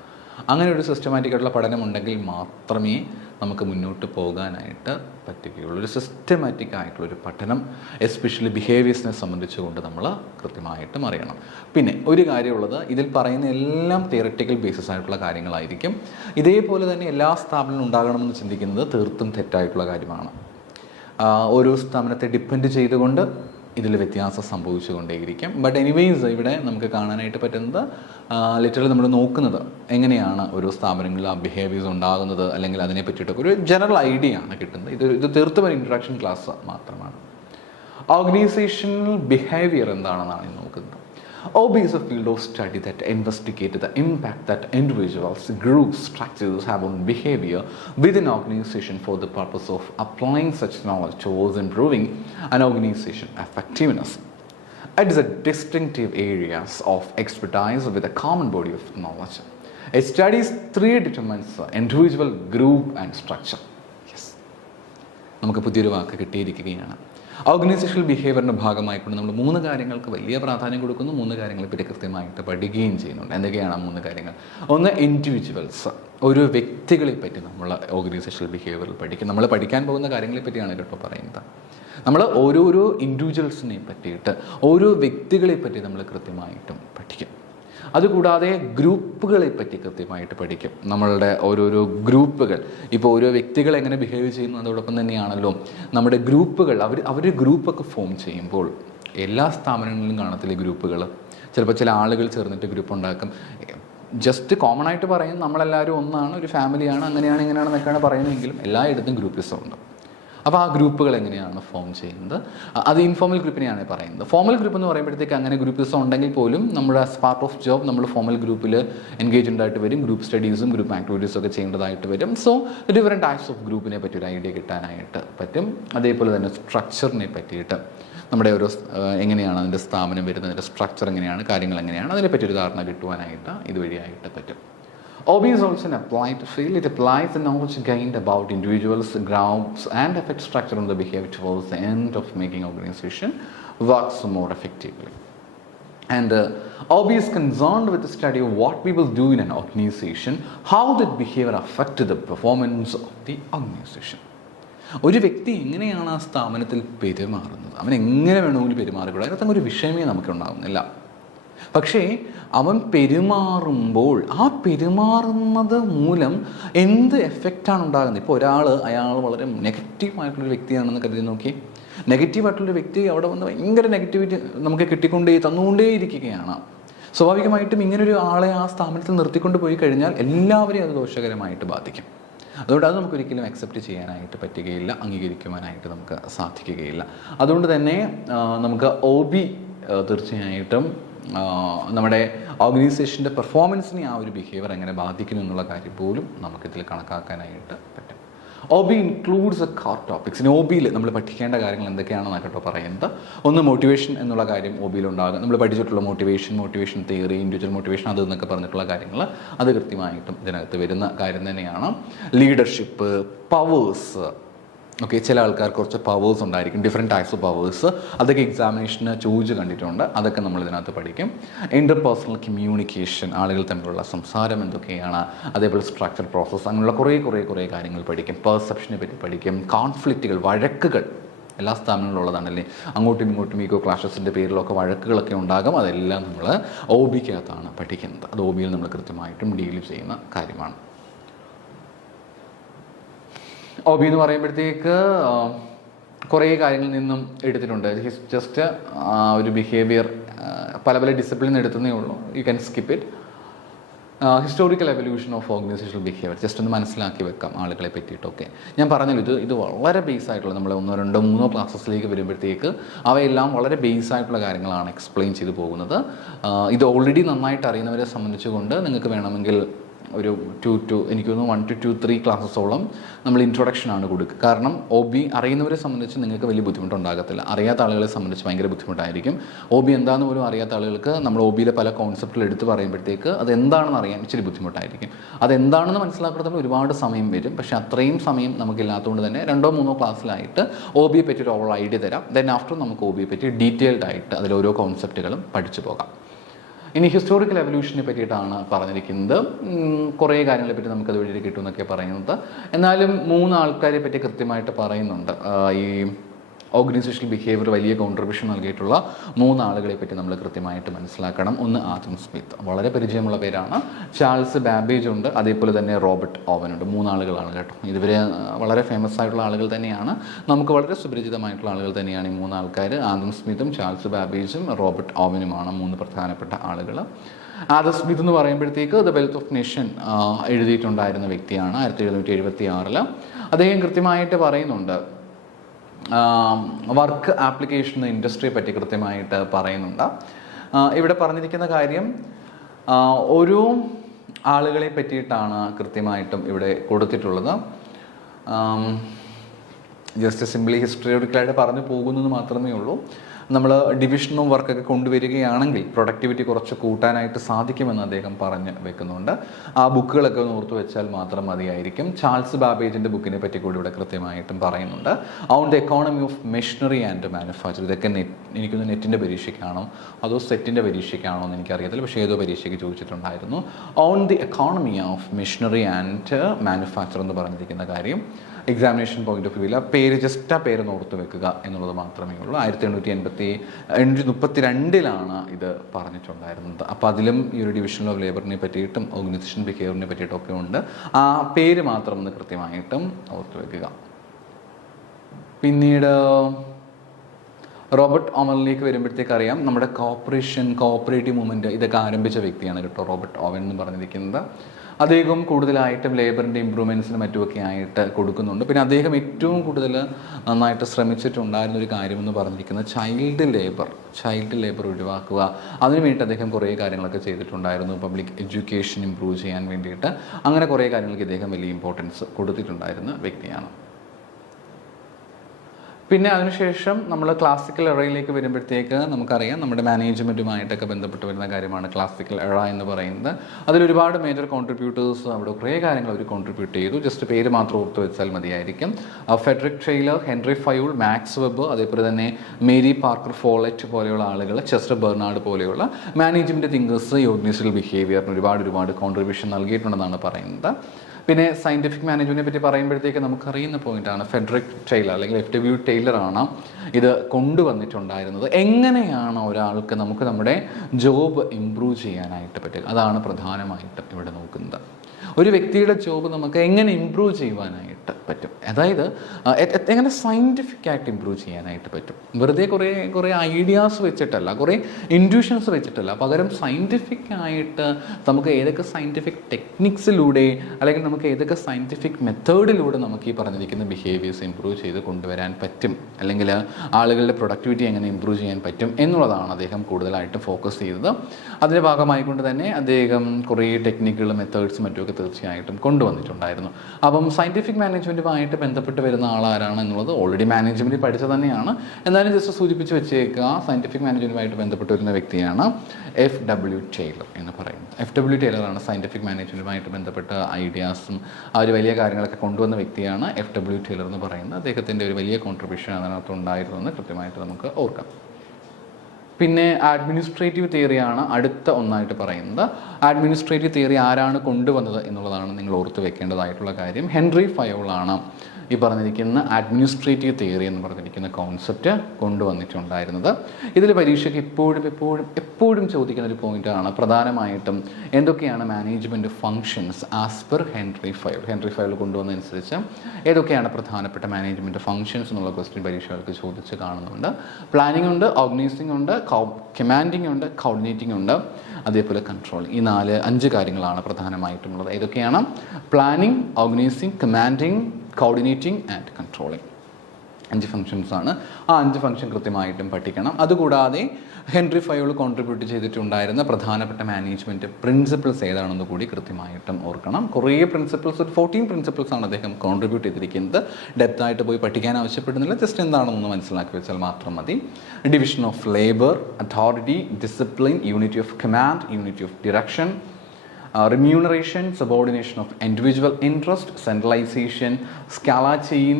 അങ്ങനെ ഒരു സിസ്റ്റമാറ്റിക് ആയിട്ടുള്ള പഠനം ഉണ്ടെങ്കിൽ മാത്രമേ നമുക്ക് മുന്നോട്ട് പോകാനായിട്ട് പറ്റുകയുള്ളൂ. ഒരു സിസ്റ്റമാറ്റിക് ആയിട്ടുള്ളൊരു പഠനം എസ്പെഷ്യലി ബിഹേവിയേഴ്സിനെ സംബന്ധിച്ചുകൊണ്ട് നമ്മൾ കൃത്യമായിട്ടും അറിയണം. പിന്നെ ഒരു കാര്യമുള്ളത്, ഇതിൽ പറയുന്ന എല്ലാം തിയററ്റിക്കൽ ബേസിസ് ആയിട്ടുള്ള കാര്യങ്ങളായിരിക്കും. ഇതേപോലെ തന്നെ എല്ലാ സ്ഥാപനങ്ങളും ഉണ്ടാകണമെന്ന് ചിന്തിക്കുന്നത് തീർത്തും തെറ്റായിട്ടുള്ള കാര്യമാണ്. ഓരോ സ്ഥാപനത്തെ ഡിപ്പെൻഡ് ചെയ്തുകൊണ്ട് ഇതിൽ വ്യത്യാസം സംഭവിച്ചുകൊണ്ടേയിരിക്കും. ബട്ട് എനിവേയ്സ് ഇവിടെ നമുക്ക് കാണാനായിട്ട് പറ്റുന്നത് ലിറ്ററലി നമ്മൾ നോക്കുന്നത് എങ്ങനെയാണ് ഓരോ സ്ഥാപനങ്ങളിൽ ആ ബിഹേവിയേഴ്സ് ഉണ്ടാകുന്നത്, അല്ലെങ്കിൽ അതിനെ പറ്റിയിട്ടൊക്കെ ഒരു ജനറൽ ഐഡിയ ആണ് കിട്ടുന്നത്. ഇത് തീർത്തും ഒരു ഇൻട്രഡക്ഷൻ ക്ലാസ് മാത്രമാണ്. ഓർഗനൈസേഷണൽ ബിഹേവിയർ എന്താണെന്നാണ് നോക്കുന്നത്. OB is a field of study that investigates the impact that individuals, groups, structures have on behavior within an organization for the purpose of applying such knowledge towards improving an organization's effectiveness. It is a distinctive areas of expertise with a common body of knowledge. It studies three determinants: individual, group and structure. Yes. നമുക്ക് പുതിയൊരു വാക്ക് കിട്ടിയിരിക്കുകയാണ്. Organisational ബിഹേവിയറിൻ്റെ ഭാഗമായിക്കൊണ്ട് നമ്മൾ 3 കാര്യങ്ങൾക്ക് വലിയ പ്രാധാന്യം കൊടുക്കുന്നു. 3 കാര്യങ്ങളെപ്പറ്റി കൃത്യമായിട്ട് പഠിക്കുകയും ചെയ്യുന്നുണ്ട്. എന്തൊക്കെയാണ് ആ 3 കാര്യങ്ങൾ? ഒന്ന്, ഇൻഡിവിജ്വൽസ്, ഒരു വ്യക്തികളെ പറ്റി നമ്മൾ ഓർഗനൈസേഷണൽ ബിഹേവിയറിൽ പഠിക്കും. നമ്മൾ പഠിക്കാൻ പോകുന്ന കാര്യങ്ങളെ പറ്റിയാണ് ഇപ്പോൾ പറയുന്നത്. നമ്മൾ ഓരോരോ ഇൻഡിവിജ്വൽസിനെ പറ്റിയിട്ട്, ഓരോ വ്യക്തികളെ പറ്റി നമ്മൾ കൃത്യമായിട്ടും പഠിക്കും. അതുകൂടാതെ ഗ്രൂപ്പുകളെ പറ്റി കൃത്യമായിട്ട് പഠിക്കും. നമ്മളുടെ ഓരോരോ ഗ്രൂപ്പുകൾ, ഇപ്പോൾ ഓരോ വ്യക്തികൾ എങ്ങനെ ബിഹേവ് ചെയ്യുന്നു അതോടൊപ്പം തന്നെയാണല്ലോ നമ്മുടെ ഗ്രൂപ്പുകൾ. അവർ ഗ്രൂപ്പൊക്കെ ഫോം ചെയ്യുമ്പോൾ എല്ലാ സ്ഥാപനങ്ങളിലും കാണത്തില്ലേ ഗ്രൂപ്പുകൾ? ചിലപ്പോൾ ചില ആളുകൾ ചേർന്നിട്ട് ഗ്രൂപ്പ് ഉണ്ടാക്കും. ജസ്റ്റ് കോമൺ ആയിട്ട് പറയും നമ്മളെല്ലാവരും ഒന്നാണ്, ഒരു ഫാമിലിയാണ്, അങ്ങനെയാണ് ഇങ്ങനെയാണെന്നൊക്കെയാണ് പറയുന്നതെങ്കിലും എല്ലായിടത്തും ഗ്രൂപ്പിസം ഉണ്ട്. അപ്പോൾ ആ ഗ്രൂപ്പുകൾ എങ്ങനെയാണ് ഫോം ചെയ്യുന്നത്? അത് ഇൻഫോർമൽ ഗ്രൂപ്പിനെയാണ് പറയുന്നത്. ഫോർമൽ ഗ്രൂപ്പ് എന്ന് പറയുമ്പോഴത്തേക്ക് അങ്ങനെ ഗ്രൂപ്പിസം ഉണ്ടെങ്കിൽ പോലും നമ്മുടെ ആസ് പാർട്ട് ഓഫ് ജോബ് നമ്മൾ ഫോർമൽ ഗ്രൂപ്പിൽ എൻഗേജ്ഡ് ആയിട്ട് വരും, ഗ്രൂപ്പ് സ്റ്റഡീസും ഗ്രൂപ്പ് ആക്ടിവിറ്റീസും ഒക്കെ ചെയ്യേണ്ടതായിട്ട് വരും. സോ ഡിഫറെൻറ്റ് ടൈപ്സ് ഓഫ് ഗ്രൂപ്പിനെ പറ്റി ഒരു ഐഡിയ കിട്ടാനായിട്ട് പറ്റും. അതേപോലെ തന്നെ സ്ട്രക്ചറിനെ പറ്റിയിട്ട് നമ്മുടെ ഓരോ എങ്ങനെയാണ് അതിൻ്റെ സ്ഥാപനം വരുന്നത്, അതിൻ്റെ സ്ട്രക്ചർ എങ്ങനെയാണ്, കാര്യങ്ങൾ എങ്ങനെയാണ്, അതിനെപ്പറ്റി ഒരു ധാരണ കിട്ടുവാനായിട്ട് ഇതുവഴിയായിട്ട് പറ്റും. OB is also an applied field. It applies the knowledge gained about individuals, groups, and affect structure on the behavior towards the end of making organization works more effectively. And OB is concerned with the study of what people do in an organization, how that behavior affects the performance of the organization. ഒരു വ്യക്തി എങ്ങനെയാണ് ആ സ്ഥാപനത്തിൽ പെരുമാറുന്നത്, അവൻ എങ്ങനെ വേണമെങ്കിലും പെരുമാറിക്കൂടാ, അതിനകത്ത് ഒരു വിഷയമേ നമുക്കുണ്ടാകുന്നില്ല. പക്ഷേ അവൻ പെരുമാറുമ്പോൾ ആ പെരുമാറുന്നത് മൂലം എന്ത് എഫക്റ്റാണ് ഉണ്ടാകുന്നത്? ഇപ്പോൾ അയാൾ വളരെ നെഗറ്റീവായിട്ടുള്ളൊരു വ്യക്തിയാണെന്ന് കരുതി നോക്കി, നെഗറ്റീവായിട്ടുള്ളൊരു വ്യക്തി അവിടെ വന്ന് ഭയങ്കര നെഗറ്റിവിറ്റി നമുക്ക് തന്നുകൊണ്ടേയിരിക്കുകയാണ്. സ്വാഭാവികമായിട്ടും ഇങ്ങനൊരു ആളെ ആ സ്ഥാപനത്തിൽ നിർത്തിക്കൊണ്ട് പോയി കഴിഞ്ഞാൽ എല്ലാവരെയും അത് ദോഷകരമായിട്ട് ബാധിക്കും. അതുകൊണ്ട് അത് നമുക്കൊരിക്കലും അക്സെപ്റ്റ് ചെയ്യാനായിട്ട് പറ്റുകയില്ല, അംഗീകരിക്കുവാനായിട്ട് നമുക്ക് സാധിക്കുകയില്ല. അതുകൊണ്ട് തന്നെ നമുക്ക് OB തീർച്ചയായിട്ടും നമ്മുടെ ഓർഗനൈസേഷൻ്റെ പെർഫോമൻസിനെ ആ ഒരു ബിഹേവിയർ എങ്ങനെ ബാധിക്കുന്നു എന്നുള്ള കാര്യം പോലും നമുക്കിതിൽ കണക്കാക്കാനായിട്ട് പറ്റും. OB includes A core topics. ഇനി OBയിൽ നമ്മൾ പഠിക്കേണ്ട കാര്യങ്ങൾ എന്തൊക്കെയാണെന്ന് കേട്ടോ പറയുന്നത്. ഒന്ന് മോട്ടിവേഷൻ എന്നുള്ള കാര്യം OBയിൽ ഉണ്ടാകും. നമ്മൾ പഠിച്ചിട്ടുള്ള മോട്ടിവേഷൻ തിയറി, ഇൻഡിവിജ്വൽ മോട്ടിവേഷൻ, അത് എന്നൊക്കെ പറഞ്ഞിട്ടുള്ള കാര്യങ്ങൾ അത് കൃത്യമായിട്ടും ഇതിനകത്ത് വരുന്ന കാര്യം തന്നെയാണ്. ലീഡർഷിപ്പ്, പവേഴ്സ്, ഓക്കെ, ചില ആൾക്കാർക്ക് കുറച്ച് പവേഴ്സ് ഉണ്ടായിരിക്കും, ഡിഫറെൻറ്റ് ടൈപ്സ് ഓഫ് പവേഴ്സ്, അതൊക്കെ എക്സാമിനേഷന് ചോദിച്ച് കണ്ടിട്ടുണ്ട്, അതൊക്കെ നമ്മൾ ഇതിനകത്ത് പഠിക്കും. ഇൻ്റർപേഴ്സണൽ കമ്മ്യൂണിക്കേഷൻ, ആളുകൾ തമ്മിലുള്ള സംസാരം എന്തൊക്കെയാണ്, അതേപോലെ സ്ട്രക്ചർ പ്രോസസ്സ്, അങ്ങനെയുള്ള കുറേ കാര്യങ്ങൾ പഠിക്കും. പെർസെപ്ഷനെ പറ്റി പഠിക്കും. കോൺഫ്ലിക്റ്റുകൾ, വഴക്കുകൾ എല്ലാ സ്ഥാപനങ്ങളിലുള്ളതാണല്ലേ, അങ്ങോട്ടും ഇങ്ങോട്ടും ഈഗോ ക്ലാഷസിൻ്റെ പേരിലൊക്കെ വഴക്കുകളൊക്കെ ഉണ്ടാകും. അതെല്ലാം നമ്മൾ OBക്കകത്താണ് പഠിക്കുന്നത്. അത് OBയിൽ നമ്മൾ കൃത്യമായിട്ടും ഡീൽ ചെയ്യുന്ന കാര്യമാണ്. OB എന്ന് പറയുമ്പോഴത്തേക്ക് കുറേ കാര്യങ്ങളിൽ നിന്നും എടുത്തിട്ടുണ്ട്. ജസ്റ്റ് ഒരു ബിഹേവിയർ പല ഡിസിപ്ലിൻ എടുത്തതേ ഉള്ളൂ. You can skip it. Historical evolution of organisational behaviour just ഒന്ന് മനസ്സിലാക്കി വെക്കാം ആളുകളെ പറ്റിയിട്ടൊക്കെ. ഞാൻ പറഞ്ഞല്ലോ, ഇത് വളരെ ബേസ് ആയിട്ടുള്ള, നമ്മൾ 1, 2, 3 ക്ലാസ്സസിലേക്ക് വരുമ്പോഴത്തേക്ക് അവയെല്ലാം വളരെ ബേസ് ആയിട്ടുള്ള കാര്യങ്ങളാണ് എക്സ്പ്ലെയിൻ ചെയ്തു പോകുന്നത്. ഇത് ഓൾറെഡി നന്നായിട്ട് അറിയുന്നവരെ സംബന്ധിച്ചുകൊണ്ട് നിങ്ങൾക്ക് വേണമെങ്കിൽ ഒരു 1 to 3 ക്ലാസ്സസോളം നമ്മൾ ഇൻട്രൊഡക്ഷനാണ് കൊടുക്കുക. കാരണം OB അറിയുന്നവരെ സംബന്ധിച്ച് നിങ്ങൾക്ക് വലിയ ബുദ്ധിമുട്ടുണ്ടാകത്തില്ല, അറിയാത്ത ആളുകളെ സംബന്ധിച്ച് ഭയങ്കര ബുദ്ധിമുട്ടായിരിക്കും. OB എന്താണെന്ന് പോലും അറിയാത്ത ആളുകൾക്ക് നമ്മൾ OBയിലെ പല കോൺസെപ്റ്റുകൾ എടുത്ത് പറയുമ്പോഴത്തേക്ക് അതെന്താണെന്ന് അറിയാൻ ഇച്ചിരി ബുദ്ധിമുട്ടായിരിക്കും. അതെന്താണെന്ന് മനസ്സിലാക്കുന്നതിൽ ഒരുപാട് സമയം വരും. പക്ഷേ അത്രയും സമയം നമുക്കില്ലാത്തതുകൊണ്ട് തന്നെ 2 or 3 ക്ലാസ്സിലായിട്ട് OBയെ പറ്റി ഒരു ഓവർ ഐഡിയ തരാം. ദെൻ ആഫ്റ്റർ നമുക്ക് OBയെ പറ്റി ഡീറ്റെയിൽഡ് ആയിട്ട് അതിലോരോ കോൺസെപ്റ്റുകളും പഠിച്ചു പോകാം. ഇനി ഹിസ്റ്റോറിക്കൽ എവല്യൂഷനെ പറ്റിയിട്ടാണ് പറഞ്ഞിരിക്കുന്നത്. കുറേ കാര്യങ്ങളെ പറ്റി നമുക്കത് വഴി കിട്ടുമെന്നൊക്കെ പറയുന്നത്. എന്നാലും 3 ആൾക്കാരെ പറ്റി കൃത്യമായിട്ട് പറയുന്നുണ്ട്. ഈ ഓർഗനൈസേഷണൽ ബിഹേവിയർ വലിയ കോൺട്രിബ്യൂഷൻ നൽകിയിട്ടുള്ള 3 ആളുകളെ പറ്റി നമ്മൾ കൃത്യമായിട്ട് മനസ്സിലാക്കണം. ഒന്ന് ആദം സ്മിത്ത്, വളരെ പരിചയമുള്ള പേരാണ്. ചാൾസ് ബാബേജ് ഉണ്ട്, അതേപോലെ തന്നെ റോബർട്ട് ഓവൻ ഉണ്ട്. 3 ആളുകളാണ് കേട്ടോ. ഇതുവരെ വളരെ ഫേമസ് ആയിട്ടുള്ള ആളുകൾ തന്നെയാണ്, നമുക്ക് വളരെ സുപരിചിതമായിട്ടുള്ള ആളുകൾ തന്നെയാണ് ഈ 3 ആൾക്കാർ. ആദം സ്മിത്തും ചാൾസ് ബാബേജും റോബർട്ട് ഓവനുമാണ് 3 പ്രധാനപ്പെട്ട ആളുകൾ. ആദം സ്മിത്ത് എന്ന് പറയുമ്പോഴത്തേക്ക് ദ വെൽത്ത് ഓഫ് നേഷൻ എഴുതിയിട്ടുണ്ടായിരുന്ന വ്യക്തിയാണ് 1776. അദ്ദേഹം കൃത്യമായിട്ട് പറയുന്നുണ്ട്, വർക്ക് ആപ്ലിക്കേഷൻ ഇൻഡസ്ട്രിയെ പറ്റി കൃത്യമായിട്ട് പറയുന്നുണ്ട്. ഇവിടെ പറഞ്ഞിരിക്കുന്ന കാര്യം ഓരോ ആളുകളെ പറ്റിയിട്ടാണ് കൃത്യമായിട്ടും ഇവിടെ കൊടുത്തിട്ടുള്ളത്. ജസ്റ്റ് സിംപ്ലി ഹിസ്റ്റോറിക്കലായിട്ട് പറഞ്ഞു പോകുന്നത് മാത്രമേ ഉള്ളൂ. നമ്മൾ ഡിവിഷനും വർക്കൊക്കെ കൊണ്ടുവരികയാണെങ്കിൽ പ്രൊഡക്ടിവിറ്റി കുറച്ച് കൂട്ടാനായിട്ട് സാധിക്കുമെന്ന് അദ്ദേഹം പറഞ്ഞ് വെക്കുന്നുണ്ട്. ആ ബുക്കുകളൊക്കെ ഒന്ന് ഓർത്തു വെച്ചാൽ മാത്രം മതിയായിരിക്കും. ചാൾസ് ബാബേജിൻ്റെ ബുക്കിനെ പറ്റി കൂടി ഇവിടെ കൃത്യമായിട്ടും പറയുന്നുണ്ട്. On the economy of machinery and manufacture, ഇതൊക്കെ എനിക്കൊന്ന് നെറ്റിൻ്റെ പരീക്ഷയ്ക്കാണോ അതോ സെറ്റിൻ്റെ പരീക്ഷയ്ക്കാണോ എന്ന് എനിക്കറിയത്തില്ല, പക്ഷേ ഏതോ പരീക്ഷയ്ക്ക് ചോദിച്ചിട്ടുണ്ടായിരുന്നു. On the economy of machinery and manufacture എന്ന് പറഞ്ഞിരിക്കുന്ന കാര്യം എക്സാമിനേഷൻ പോയിന്റ് ഓഫ് വ്യൂവിൽ പേര് ജസ്റ്റ് ആ പേരൊന്ന് ഓർത്ത് വെക്കുക എന്നുള്ളത് മാത്രമേ ഉള്ളൂ. 1832 ഇത് പറഞ്ഞിട്ടുണ്ടായിരുന്നത്. അപ്പോൾ അതിലും ഈ ഒരു ഡിവിഷൻ ഓഫ് ലേബറിനെ പറ്റിയിട്ടും ഓർഗനൈസേഷൻ ബിഹേവിയറിനെ പറ്റിയിട്ടൊക്കെ ഉണ്ട്. ആ പേര് മാത്രം ഒന്ന് കൃത്യമായിട്ടും ഓർത്ത് വെക്കുക. പിന്നീട് റോബർട്ട് ഓവനിലേക്ക് വരുമ്പോഴത്തേക്ക് അറിയാം, നമ്മുടെ കോപ്പറേറ്റീവ് മൂവ്മെൻറ്റ് ഇതൊക്കെ ആരംഭിച്ച വ്യക്തിയാണ് കേട്ടോ റോബർട്ട് ഓവൻ എന്ന് പറഞ്ഞിരിക്കുന്നത്. അദ്ദേഹം കൂടുതലായിട്ടും ലേബറിൻ്റെ ഇമ്പ്രൂവ്മെൻറ്റ്സിനും മറ്റുമൊക്കെ ആയിട്ട് കൊടുക്കുന്നുണ്ട്. പിന്നെ അദ്ദേഹം ഏറ്റവും കൂടുതൽ നന്നായിട്ട് ശ്രമിച്ചിട്ടുണ്ടായിരുന്ന ഒരു കാര്യമെന്ന് പറഞ്ഞിരിക്കുന്നത് ചൈൽഡ് ലേബർ ഒഴിവാക്കുക. അതിനുവേണ്ടി അദ്ദേഹം കുറേ കാര്യങ്ങളൊക്കെ ചെയ്തിട്ടുണ്ടായിരുന്നു. പബ്ലിക് എഡ്യൂക്കേഷൻ ഇമ്പ്രൂവ് ചെയ്യാൻ വേണ്ടിയിട്ട് അങ്ങനെ കുറേ കാര്യങ്ങൾക്ക് ഇദ്ദേഹം വലിയ ഇമ്പോർട്ടൻസ് കൊടുത്തിട്ടുണ്ടായിരുന്ന വ്യക്തിയാണ്. പിന്നെ അതിനുശേഷം നമ്മൾ ക്ലാസിക്കൽ എറയിലേക്ക് വരുമ്പോഴത്തേക്ക് നമുക്കറിയാം, നമ്മുടെ മാനേജ്മെൻറ്റുമായിട്ടൊക്കെ ബന്ധപ്പെട്ട് വരുന്ന കാര്യമാണ് ക്ലാസിക്കൽ എറ എന്ന് പറയുന്നത്. അതിലൊരുപാട് മേജർ കോൺട്രിബ്യൂട്ടേഴ്സ് അവിടെ കുറേ കാര്യങ്ങൾ അവർ കോൺട്രിബ്യൂട്ട് ചെയ്തു. ജസ്റ്റ് പേര് മാത്രം ഓർത്ത് വെച്ചാൽ മതിയായിരിക്കും. Frederick Taylor, Henry Fayol, Max Weber, അതേപോലെ തന്നെ മേരി പാർക്കർ ഫോളറ്റ് പോലെയുള്ള ആളുകൾ, ചെസ്റ്റർ ബെർണാഡ് പോലെയുള്ള മാനേജ്മെൻറ്റ് തിങ്കേഴ്സ് ഓർഗനൈസേഷണൽ ബിഹേവിയറിന് ഒരുപാട് കോൺട്രിബ്യൂഷൻ നൽകിയിട്ടുണ്ടെന്നാണ് പറയുന്നത്. പിന്നെ സയൻറ്റിഫിക് മാനേജ്മെൻറ്റിനെ പറ്റി പറയുമ്പോഴത്തേക്ക് നമുക്കറിയുന്ന പോയിൻ്റാണ് ഫെഡറിക് ടൈലർ അല്ലെങ്കിൽ FW ടൈലറാണ് ഇത് കൊണ്ടുവന്നിട്ടുണ്ടായിരുന്നത്. എങ്ങനെയാണ് ഒരാൾക്ക് നമുക്ക് നമ്മുടെ ജോബ് ഇമ്പ്രൂവ് ചെയ്യാനായിട്ട് പറ്റുക, അതാണ് പ്രധാനമായിട്ടും ഇവിടെ നോക്കുന്നത്. ഒരു വ്യക്തിയുടെ ജോബ് നമുക്ക് എങ്ങനെ ഇമ്പ്രൂവ് ചെയ്യുവാനായിട്ട് പറ്റും, അതായത് എങ്ങനെ സയൻറ്റിഫിക് ആയിട്ട് ഇമ്പ്രൂവ് ചെയ്യാനായിട്ട് പറ്റും. വെറുതെ കുറേ ഐഡിയാസ് വെച്ചിട്ടല്ല, കുറേ ഇൻറ്റ്യൂഷൻസ് വെച്ചിട്ടല്ല, പകരം സയൻറ്റിഫിക് ആയിട്ട് നമുക്ക് ഏതൊക്കെ സയൻറ്റിഫിക് ടെക്നിക്സിലൂടെ അല്ലെങ്കിൽ നമുക്ക് ഏതൊക്കെ സയൻറ്റിഫിക് മെത്തേഡിലൂടെ നമുക്ക് ഈ പറഞ്ഞിരിക്കുന്ന ബിഹേവിയേഴ്സ് ഇമ്പ്രൂവ് ചെയ്ത് കൊണ്ടുവരാൻ പറ്റും, അല്ലെങ്കിൽ ആളുകളുടെ പ്രൊഡക്ടിവിറ്റി എങ്ങനെ ഇമ്പ്രൂവ് ചെയ്യാൻ പറ്റും എന്നുള്ളതാണ് അദ്ദേഹം കൂടുതലായിട്ട് ഫോക്കസ് ചെയ്തത്. അതിൻ്റെ ഭാഗമായിക്കൊണ്ട് തന്നെ അദ്ദേഹം കുറേ ടെക്നിക്കുകളും മെത്തേഡ്സും മറ്റുമൊക്കെ തീർച്ചയായിട്ടും കൊണ്ടുവന്നിട്ടുണ്ടായിരുന്നു. അപ്പം സയൻറ്റിഫിക് മാനേജ്മെൻറ്റുമായിട്ട് ബന്ധപ്പെട്ട് വരുന്ന ആളാരാണ് എന്നുള്ളത് ഓൾറെഡി മാനേജ്മെൻറ്റ് പഠിച്ചത് തന്നെയാണ്. എന്നാലും ജസ്റ്റ് സൂചിപ്പിച്ച് വെച്ചേക്കുക, സയൻറ്റിഫിക് മാനേജ്മെൻറ്റുമായിട്ട് ബന്ധപ്പെട്ട് വരുന്ന വ്യക്തിയാണ് FW ടൈലർ എന്ന് പറയുന്നത്. FW ടൈലറാണ് സയൻറ്റിഫിക് മാനേജ്മെൻറ്റുമായിട്ട് ബന്ധപ്പെട്ട ഐഡിയാസും ആ ഒരു വലിയ കാര്യങ്ങളൊക്കെ കൊണ്ടുവന്ന വ്യക്തിയാണ് FW ടൈലർ എന്ന് പറയുന്നത്. അദ്ദേഹത്തിൻ്റെ ഒരു വലിയ കോൺട്രിബ്യൂഷൻ അതിനകത്ത് ഉണ്ടായിരുന്നെന്ന് കൃത്യമായിട്ട് നമുക്ക് ഓർക്കാം. പിന്നെ അഡ്മിനിസ്ട്രേറ്റീവ് തിയറിയാണ് അടുത്ത ഒന്നായിട്ട് പറയുന്നത്. അഡ്മിനിസ്ട്രേറ്റീവ് തിയറി ആരാണ് കൊണ്ടുവന്നത് എന്നുള്ളതാണ് നിങ്ങൾ ഓർത്ത് വെക്കേണ്ടതായിട്ടുള്ള കാര്യം. ഹെൻറി ഫയോളാണ് ഈ പറഞ്ഞിരിക്കുന്ന അഡ്മിനിസ്ട്രേറ്റീവ് തിയറി എന്ന് പറഞ്ഞിരിക്കുന്ന കോൺസെപ്റ്റ് കൊണ്ടുവന്നിട്ടുണ്ടായിരുന്നത്. ഇതിൽ പരീക്ഷയ്ക്ക് എപ്പോഴും ചോദിക്കുന്ന ഒരു പോയിൻ്റാണ് പ്രധാനമായിട്ടും എന്തൊക്കെയാണ് management functions as per Henry Fayol കൊണ്ടുവന്നതനുസരിച്ച് ഏതൊക്കെയാണ് പ്രധാനപ്പെട്ട മാനേജ്മെൻറ്റ് ഫങ്ഷൻസ് എന്നുള്ള ക്വസ്റ്റ്യൻ പരീക്ഷകൾക്ക് ചോദിച്ച് കാണുന്നുണ്ട്. പ്ലാനിംഗ് ഉണ്ട്, ഓർഗനൈസിംഗ് ഉണ്ട്, കമാൻഡിംഗ് ഉണ്ട്, കോർഡിനേറ്റിംഗ് ഉണ്ട്, അതേപോലെ കൺട്രോളിംഗ്. ഈ 5 കാര്യങ്ങളാണ് പ്രധാനമായിട്ടുള്ളത്. ഏതൊക്കെയാണ്? Planning, organising, commanding, coordinating and controlling. 5 ഫംഗ്ഷൻസാണ്. ആ 5 ഫംഗ്ഷൻ കൃത്യമായിട്ടും പഠിക്കണം. അതുകൂടാതെ ഹെൻറി ഫയോൾ കോൺട്രിബ്യൂട്ട് ചെയ്തിട്ടുണ്ടായിരുന്ന പ്രധാനപ്പെട്ട മാനേജ്മെൻറ്റ് പ്രിൻസിപ്പിൾസ് ഏതാണെന്ന് കൂടി കൃത്യമായിട്ടും ഓർക്കണം. കുറേ പ്രിൻസിപ്പിൾസ്, ഒരു 14 പ്രിൻസിപ്പിൾസാണ് അദ്ദേഹം കോൺട്രിബ്യൂട്ട് ചെയ്തിരിക്കുന്നത്. ഡെപ്തായിട്ട് പോയി പഠിക്കാൻ ആവശ്യപ്പെടുന്നില്ല, ജസ്റ്റ് എന്താണെന്നൊന്ന് മനസ്സിലാക്കി വെച്ചാൽ മാത്രം മതി. Division of labour, authority, discipline, unity of command, unity of direction, remuneration, subordination of individual interest, centralization, scalar chain,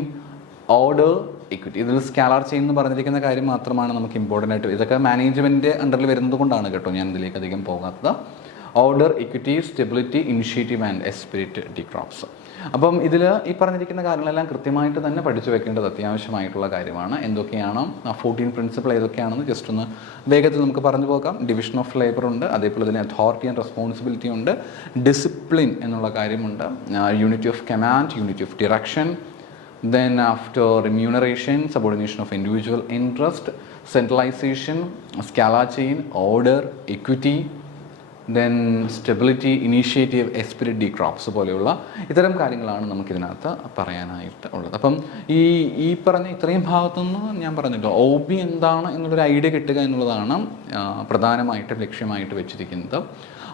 order, equity. ഇതിൽ സ്കാലാർ ചെയിൻ എന്ന് പറഞ്ഞിരിക്കുന്ന കാര്യം മാത്രമാണ് നമുക്ക് ഇമ്പോർട്ടൻ്റ് ആയിട്ട്. ഇതൊക്കെ മാനേജ്മെൻറ്റ് അണ്ടറിൽ വരുന്നത് കൊണ്ടാണ് കേട്ടോ ഞാൻ ഇതിലേക്ക് അധികം പോകാത്തത്. Order, equity, stability, initiative and esprit de corps. അപ്പം ഇതിൽ ഈ പറഞ്ഞിരിക്കുന്ന കാര്യങ്ങളെല്ലാം കൃത്യമായിട്ട് തന്നെ പഠിച്ചു വെക്കേണ്ടത് അത്യാവശ്യമായിട്ടുള്ള കാര്യമാണ്. എന്തൊക്കെയാണോ 14 പ്രിൻസിപ്പിൾ ഏതൊക്കെയാണെന്ന് ജസ്റ്റ് ഒന്ന് വേഗത്തിൽ നമുക്ക് പറഞ്ഞു പോകാം. ഡിവിഷൻ ഓഫ് ലേബർ ഉണ്ട്, അതേപോലെ തന്നെ അതോറിറ്റി ആൻഡ് റെസ്പോൺസിബിലിറ്റി ഉണ്ട്, ഡിസിപ്ലിൻ എന്നുള്ള കാര്യമുണ്ട്, unity of command, unity of direction, then after remuneration, subordination of individual interest, centralization, scalar chain, order, equity, then stability, initiative, esprit de crops പോലെയുള്ള ഇത്തരം കാര്യങ്ങളാണ് നമുക്കിതിനകത്ത് പറയാനായിട്ട് ഉള്ളത്. അപ്പം ഈ പറഞ്ഞ ഇത്രയും ഭാഗത്തുനിന്ന് ഞാൻ പറഞ്ഞല്ലോ OB എന്താണ് എന്നുള്ളൊരു ഐഡിയ കിട്ടുക എന്നുള്ളതാണ് പ്രധാനമായിട്ടും ലക്ഷ്യമായിട്ട് വെച്ചിരിക്കുന്നത്.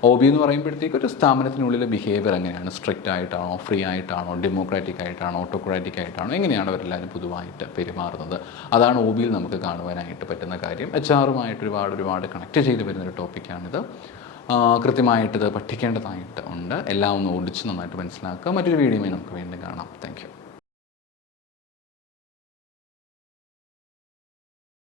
OB എന്ന് പറയുമ്പോഴത്തേക്ക് ഒരു സ്ഥാപനത്തിനുള്ളിലെ ബിഹേവിയർ എങ്ങനെയാണ്, സ്ട്രിക്റ്റ് ആയിട്ടാണോ, ഫ്രീ ആയിട്ടാണോ, ഡെമോക്രാറ്റിക് ആയിട്ടാണോ, ഓട്ടോക്രാറ്റിക് ആയിട്ടാണോ, എങ്ങനെയാണ് അവരെല്ലാവരും പൊതുവായിട്ട് പെരുമാറുന്നത്, അതാണ് OBയിൽ നമുക്ക് കാണുവാനായിട്ട് പറ്റുന്ന കാര്യം. HR-ഉമായിട്ട് ഒരുപാട് കണക്ട് ചെയ്ത് വരുന്നൊരു ടോപ്പിക്കാണിത്. കൃത്യമായിട്ടിത് പഠിക്കേണ്ടതായിട്ട് ഉണ്ട്. എല്ലാം ഒന്ന് ഓടിച്ച് നന്നായിട്ട് മനസ്സിലാക്കുക. മറ്റൊരു വീഡിയോയുമായി നമുക്ക് വീണ്ടും കാണാം. Thank you.